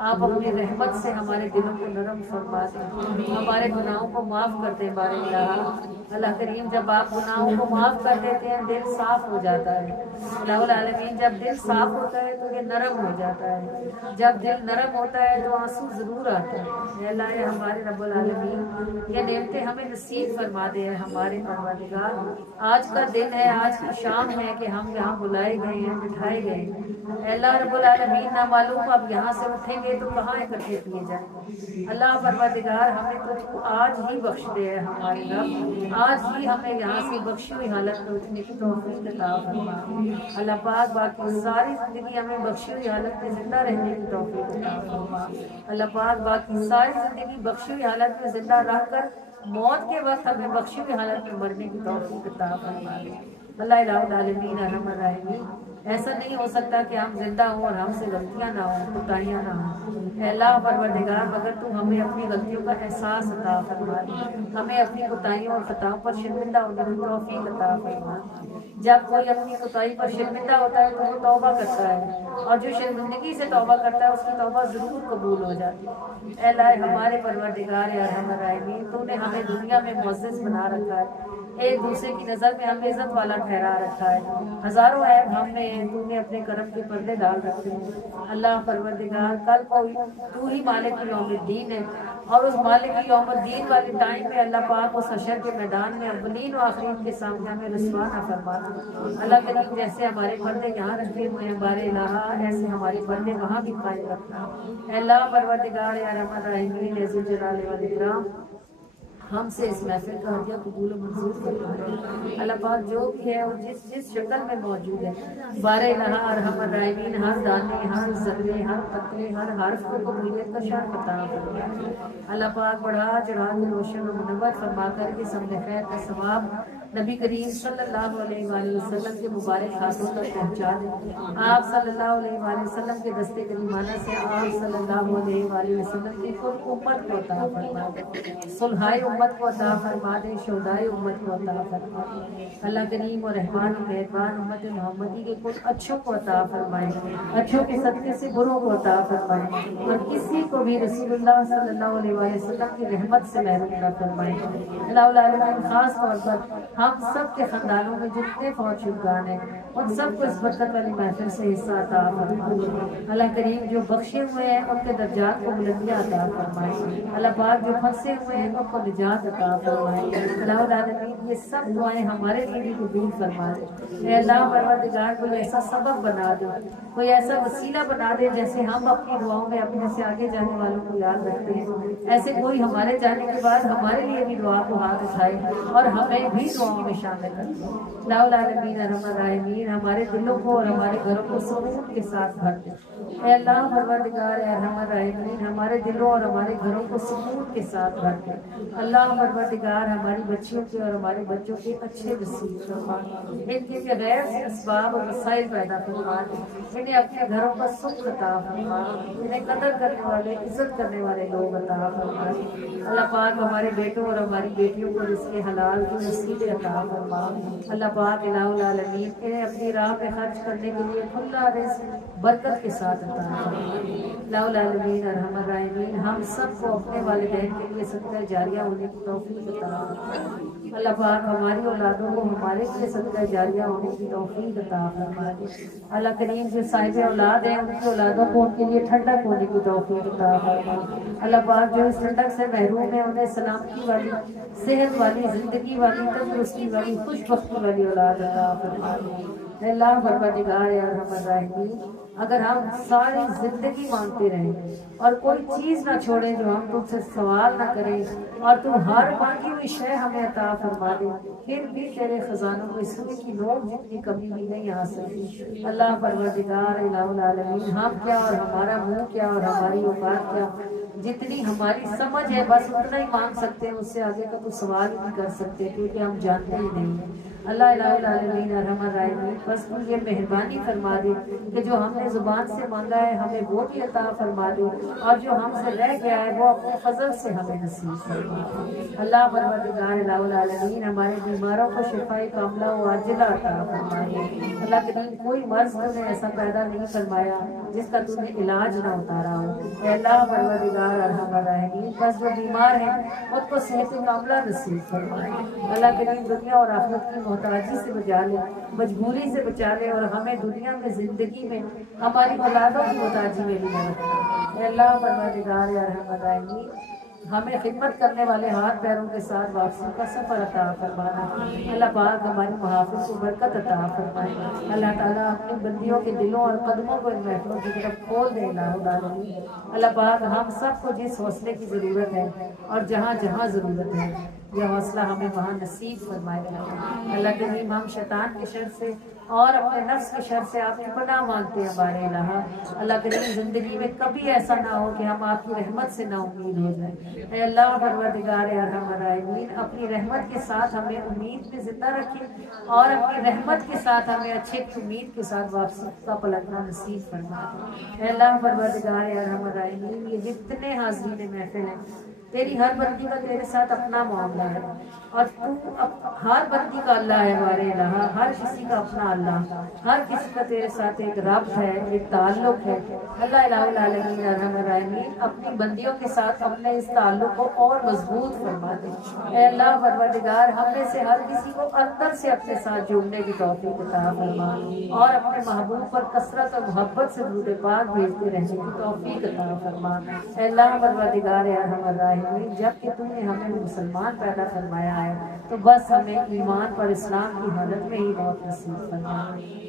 آپ اپنی رحمت سے ہمارے دلوں کو نرم فرما دیں، ہمارے گناہوں کو معاف کر دیں بارے اللہ۔ اللہ کریم جب آپ گناہوں کو معاف کر دیتے ہیں دل صاف ہو جاتا ہے۔ الہ العالمین جب دل صاف ہوتا ہے تو یہ نرم ہو جاتا ہے، جب دل نرم ہوتا ہے تو آنسو ضرور آتا ہے۔ اے اللہ ہمارے رب العالمین یہ نعمتیں ہمیں نصیب فرما دے ہمارے پروردگار۔ آج کا دن ہے، آج کی شام ہے کہ ہم یہاں بلائے گئے ہیں، بٹھائے گئے ہیں۔ اے اللہ رب العالمین نہ معلوم اب یہاں سے اٹھیں گے تو کہاں اکٹھے کیے جائیں گے۔ اللہ پروردگار ہمیں تو آج ہی بخش دے ہمارے رب، آج ہی ہمیں یہاں سے بخشی ہوئی حالت میں اٹھنے کی توفیق عطا فرما۔ اللہ پاک باقی ساری زندگی ہمیں بخشی ہوئی حالت میں زندہ رہنے کی توفیق عطا فرما۔ اللہ پاک باقی ساری زندگی بخشی ہوئی حالت میں زندہ رہ کر موت کے وقت ہمیں بخشی ہوئی حالت میں مرنے کی توفیق عطا فرما دے۔ اللہ الہ العالمین ارحم الراحمین، ایسا نہیں ہو سکتا کہ ہم زندہ ہوں اور ہم سے غلطیاں نہ ہوں، کوتاہیاں نہ ہوں۔ اے اللہ پروردگار مگر تو ہمیں اپنی غلطیوں کا احساس عطا فرما دے، ہمیں اپنی کوتاہیوں اور خطاؤں پر شرمندہ ہونے کی توفیق عطا فرما دے۔ جب کوئی اپنی کوتاہی پر شرمندہ ہوتا ہے تو وہ توبہ کرتا ہے، اور جو شرمندگی سے توبہ کرتا ہے اس کی توبہ ضرور قبول ہو جاتی ہے۔ اے اللہ ہمارے پروردگار ارحم الراحمین، تو نے ہمیں دنیا میں معزز بنا رکھا ہے، ایک دوسرے کی نظر میں ہمیں عزت والا ٹھہرا رکھا ہے، ہزاروں عیب ہم میں ہیں، تو نے اپنے کرم کے پردے ڈال رکھے ہیں۔ اللہ پروردگار کل کو تو ہی مالک یوم الدین ہے، اور اس مالک یوم الدین والے ٹائم میں اللہ پاک اس حشر کے میدان میں اولین و آخرین کے سامنے ہمیں رسوا نہ فرمانا۔ اللہ کریم جیسے ہمارے پردے یہاں رکھے ہوئے ہیں ہمارے الہ، ایسے ہمارے پردے وہاں بھی قائم رکھنا۔ اے اللہ پروردگار ارحم الراحمین ذو الجلال والاکرام، ہم سے اس محفل کا ہدیہ قبول و منظور فرمائے۔ اللہ پاک جو بھی ہے وہ جس شکل میں موجود ہے، بار الہ ارحم الراحمین ہر دانے، ہر ذرے، ہر قطرے، ہر حرف کو قبولیت کا شرف عطا فرمائے۔ اللہ پاک بڑھا چڑھا کے روشن و منور فرما کر کے سب خیر کا ثواب نبی کریم صلی اللہ علیہ وآلہ وسلم کے مبارک ہاتھوں تک پہنچا دیں۔ آپ صلی اللہ علیہ وآلہ وسلم کے دستے کریمانہ سے آپ صلی اللہ علیہ وآلہ وسلم کی خود امت کو عطا فرما دیں، صلحائے امت کو عطا فرما دیں، شہدائے امت کو عطا فرما دیں۔ اللہ کریم و رحمان و مہربان امت محمدی کے کچھ اچھوں کو عطا فرمائیں، اچھوں کے صدقے سے بروں کو عطا فرمائیں، اور کسی کو بھی رسول اللہ صلی اللہ علیہ وآلہ وسلم کی رحمت سے محروم نہ فرمائیں۔ اللہ العالمین خاص طور پر ہم سب کے خاندانوں میں جتنے فوت شدگان ہیں ان سب کو اس برکت والی محفل سے حصہ عطا فرمائے۔ اللہ کریم جو بخشے ہوئے ہیں ان کے درجات کو بلندیاں عطا فرمائے۔ اللہ پاک جو پھنسے ہوئے ہیں ان کو نجات عطا فرمائے۔ اللہ العالمین یہ سب دعائیں ہمارے لیے بھی قبول فرما دے۔ اے اللہ پروردگار کوئی ایسا سبب بنا دے، کوئی ایسا وسیلہ بنا دے جیسے ہم اپنی دعاؤں میں اپنے سے آگے جانے والوں کو یاد رکھتے ہیں، ایسے کوئی ہمارے جانے کے بعد ہمارے لیے بھی دعا کو ہاتھ اٹھائے اور ہمیں بھی دعاؤں میں شامل کرتے ہیں۔ اللہ العالمین ارحم الراحمین ہمارے دلوں کو اور ہمارے گھروں کو سکون کے ساتھ بھر دے۔ اے اللہ پروردگار ارحم الراحمین ہمارے دلوں اور ہمارے گھروں کو سکون کے ساتھ بھر دے۔ اللہ پروردگار ہماری بچیوں کے اور ہمارے بچوں کے اچھے نصیب فرما، ان کے غیر سے اسباب اور وسائل پیدا فرما دے، انہیں اپنے گھروں کا سکھ عطا فرما، انہیں قدر کرنے والے، عزت کرنے والے لوگ عطا فرما۔ اللہ پاک ہمارے بیٹوں اور ہماری بیٹیوں کو رزق حلال کی نصیب عطا فرما۔ اللہ پاک الہ العالمین انہیں اپنی راہ پہ خرچ کرنے کے لیے کھلا رزق برکت کے ساتھ عطا فرما۔ الہ العالمین ارحم الراحمین ہم سب کو اپنے والدین کے لیے صدقہ جاریہ ہونے کی توفیق عطا فرما۔ اللہ پاک ہماری اولادوں کو ہمارے لیے صدقہ جاریہ ہونے کی توفیق عطا فرما۔ اللہ کریم جو صاحب اولاد ہیں ان کی اولادوں کو ان کے لیے ٹھنڈک ہونے کی توفیق عطا فرما۔ اللہ پاک جو اس ٹھنڈک سے محروم ہے انہیں سلامتی والی، صحت والی، زندگی والی، تندرستی والی، خوش بختی والی اولاد عطا فرما۔ اللہ پروردگار ارحم الراحمین اگر ہم ساری زندگی مانگتے رہیں اور کوئی چیز نہ چھوڑیں جو ہم تم سے سوال نہ کریں اور تم ہر مانگی ہوئی شے ہمیں عطا فرما دے، پھر بھی تیرے خزانوں میں سونے کی نوک جتنی کمی بھی نہیں آ سکتی۔ اللہ پروردگار الہ العالمین ہم کیا اور ہمارا منہ کیا اور ہماری اوقات کیا، جتنی ہماری سمجھ ہے بس اتنا ہی مانگ سکتے ہیں، اس سے آگے کا تو سوال ہی نہیں کر سکتے کیونکہ ہم جانتے ہی نہیں ہیں۔ اللہ الہ العالمین ارحم الراحمین بس تو یہ مہربانی فرما دے کہ جو ہم نے زبان سے مانگا ہے ہمیں وہ بھی عطا فرما دے، اور جو ہم سے رہ گیا ہے وہ اپنے فضل سے ہمیں نصیب فرما۔ اللہ پروردگار الہ العالمین ہمارے بیماروں کو شفاء کاملہ و عاجلہ عطا فرما دے۔ اللہ کریم کوئی مرض تو نے ایسا پیدا نہیں فرمایا جس کا تو نے علاج نہ اتارا ہو۔ اے اللہ پروردگار ارحم الراحمین بس جو بیمار ہیں ان کو صحت کاملہ نصیب فرما۔ اللہ کریم دنیا اور آخرت کی محتاجی سے بچا لے، مجبوری سے بچا لے، اور ہمیں دنیا میں زندگی میں ہماری اولادوں کی محتاجی میں بھی نہ رکھنا۔ اے اللہ پروردگار ارحم الراحمین ہمیں خدمت کرنے والے ہاتھ پیروں کے ساتھ واپسی کا سفر عطا فرمانا۔ اللہ پاک ہماری محافظ کو برکت عطا فرمائے۔ اللہ تعالیٰ اپنی بندیوں کے دلوں اور قدموں کو ان محفلوں کی طرف کھول دے الہ العالمین۔ اللہ پاک ہم سب کو جس حوصلے کی ضرورت ہے اور جہاں جہاں ضرورت ہے یہ حوصلہ ہمیں وہاں نصیب فرمائے گا۔ اللہ کریم ہم شیطان کے شر سے اور اپنے نفس کے شر سے آپ کی پناہ مانگتے ہیں ہمارے الہ۔ اللہ کریم زندگی میں کبھی ایسا نہ ہو کہ ہم آپ کی رحمت سے نا امید ہو جائیں۔ اے اللہ پروردگار ارحم الراحمین اپنی رحمت کے ساتھ ہمیں امید میں زندہ رکھے اور اپنی رحمت کے ساتھ ہمیں اچھے امید کے ساتھ واپسی کا پلٹنا نصیب فرما۔ اے اللہ پروردگار ارحم الراحمین یہ جتنے حاضرین محفل ہیں تیری ہر بندی کا تیرے ساتھ اپنا معاملہ ہے، اور تو ہر بندی کا اللہ ہے ہمارے الہ، ہر کسی کا اپنا اللہ، ہر کسی کا تیرے ساتھ ایک رب ہے، ایک تعلق ہے۔ اللہ الہ العالمین ارحم الراحمین اپنی بندیوں کے ساتھ اپنے اس تعلق کو اور مضبوط فرما دے۔ اے اللہ پروردگار ہم میں سے ہر کسی کو اندر سے اپنے ساتھ جڑنے کی توفیق عطا فرما اور اپنے محبوب پر کثرت اور محبت سے درود پاک بھیجتے رہنے کی توفیق عطا فرما۔ اے اللہ پروردگار ارحم الراحمین جب کہ تم نے ہمیں مسلمان پیدا فرمایا ہے تو بس ہمیں ایمان پر اسلام کی حالت میں ہی موت نصیب فرما۔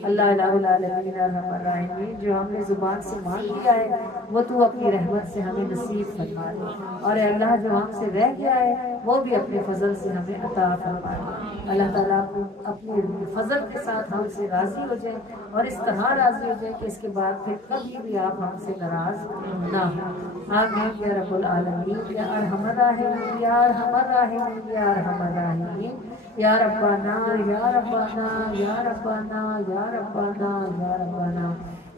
اللہ الہ العالمین ارحم الراحمین جو ہم نے زبان سے مانگ لیا ہے وہ تو اپنی رحمت سے ہمیں نصیب فرما دے، اور اے اللہ جو ہم سے رہ گیا ہے وہ بھی اپنے فضل سے ہمیں عطا فرما دے۔ اللہ تعالیٰ اپنے فضل کے ساتھ ہم سے راضی ہو جائے اور اس طرح راضی ہو جائے کہ اس کے بعد پھر کبھی بھی آپ ہم سے ناراض نہ ہوں۔ آمین یا رب العالمین یا ارحم الراحمین یا ارحم الراحمین یا ارحم الراحمین یا ربنا یا ربنا یا ربنا یا ربنا یا ربنا۔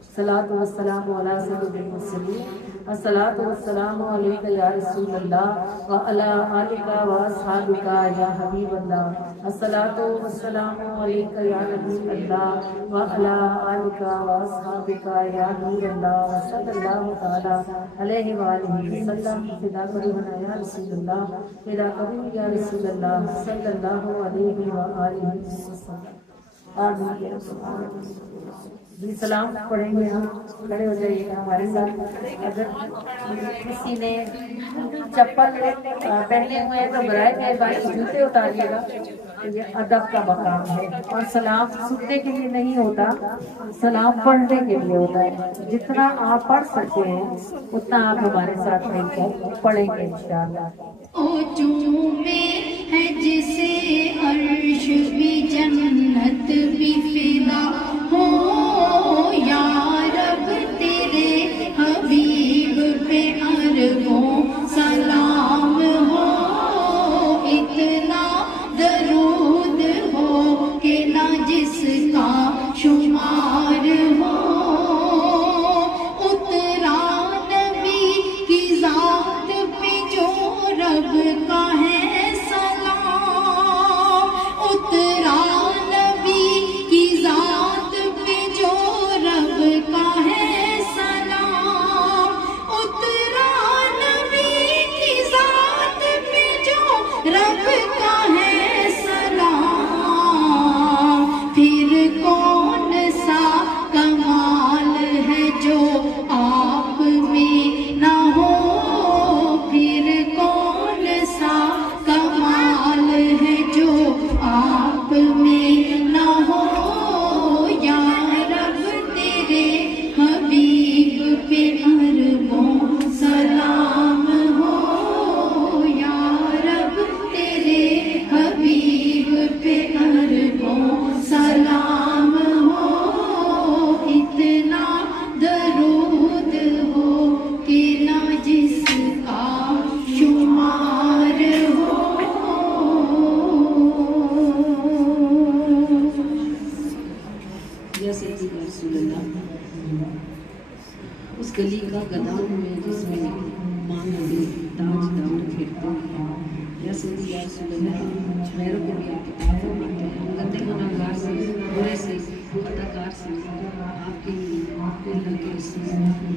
الصلاۃ والسلام علی سید المرسلین، الصلاۃ والسلام علیک یا رسول اللہ وعلی آلک واصحابک یا حبیب اللہ، الصلاۃ والسلام علیک یا نبی اللہ وعلی آلک واصحابک یا نور اللہ، صلی اللہ تعالی علیہ وآلہ وسلم۔ فدا قریبنا یا رسول اللہ، فدا قریب یا رسول اللہ، صلی اللہ علیہ وآلہ وسلم۔ آمین یا رب العالمین۔ جی سلام پڑھیں گے، ہم کھڑے ہو جائیے گا ہمارے ساتھ۔ اگر کسی نے چپل پہنے ہوئے ہیں تو برائے مہربانی جوتے اتاریے گا، یہ ادب کا مقام ہے، اور سلام سننے کے لیے نہیں ہوتا، سلام پڑھنے کے لیے ہوتا ہے۔ جتنا آپ پڑھ سکتے ہیں اتنا آپ ہمارے ساتھ مل کر پڑھیں گے انشاءاللہ۔ ہے جسے عرش بھی جنت بھی فدا ہو، یا رب تیرے حبیب پہ اربوں سلام ہو، اتنا درود ہو کہ نہ جس کا شمار ہو، اترا نبی کی ذات پہ جو رب کا ہے سلام، یا سیدی یا رسول اللہ، اس گلی کا گدا ہوں میں جس میں مانگتے تاجدار پھرتے ہیں، یا سیدی یا رسول اللہ، غیروں کو بھی آپ عطا فرماتے ہیں، گندے گناہگار سے، برے سے، خطاکار سے آپ کے لیے اللہ کے رسول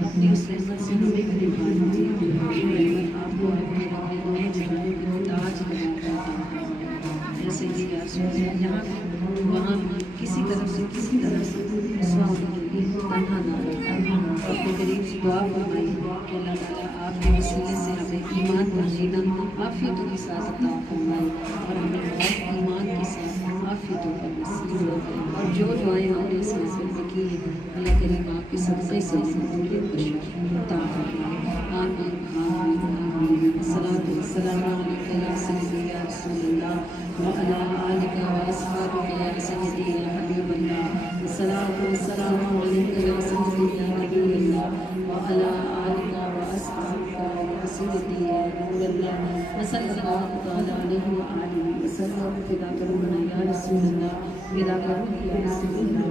اپنی اس رحمت سے ہمیں بھی نبھا دیجیے، وہ رحمت آپ کو اپنے رکھنے دونوں جہانوں میں تاج لگا کر یا سیدی یا رسول اللہ، یہاں بھی وہاں بھی کسی طرف سے رسوا ہونے کے لیے تنہا نہ رکھنا، اپنے قریب سے دعا فرمائی کہ اللہ تعالیٰ آپ کے وسیلے سے ہمیں ایمان پر جینا عافیتوں کے ساتھ عطا فرمائے اور ہمیں بہت ایمان کے ساتھ عافیتوں کا نصیب ہو، اور جو دعائیں ہم نے اس محفل میں کی ہیں اللہ کریم آپ کے صدقے سے قبول بخشش عطا فرمائے، آمین آمین آمین۔ الصلاۃ والسلام علیک یا سیدی یا رسول اللہ وعلی آلک واصحابک یا سیدی یا حبیب اللہ، الصلاۃ والسلام علیک یا سیدی یا حبیب اللہ وعلی آلک واصحابک یا سیدی یا نور اللہ، صلی اللہ تعالی علیہ وآلہ وسلم، فدا کرو یا رسول اللہ، فدا کرو یا رسول اللہ۔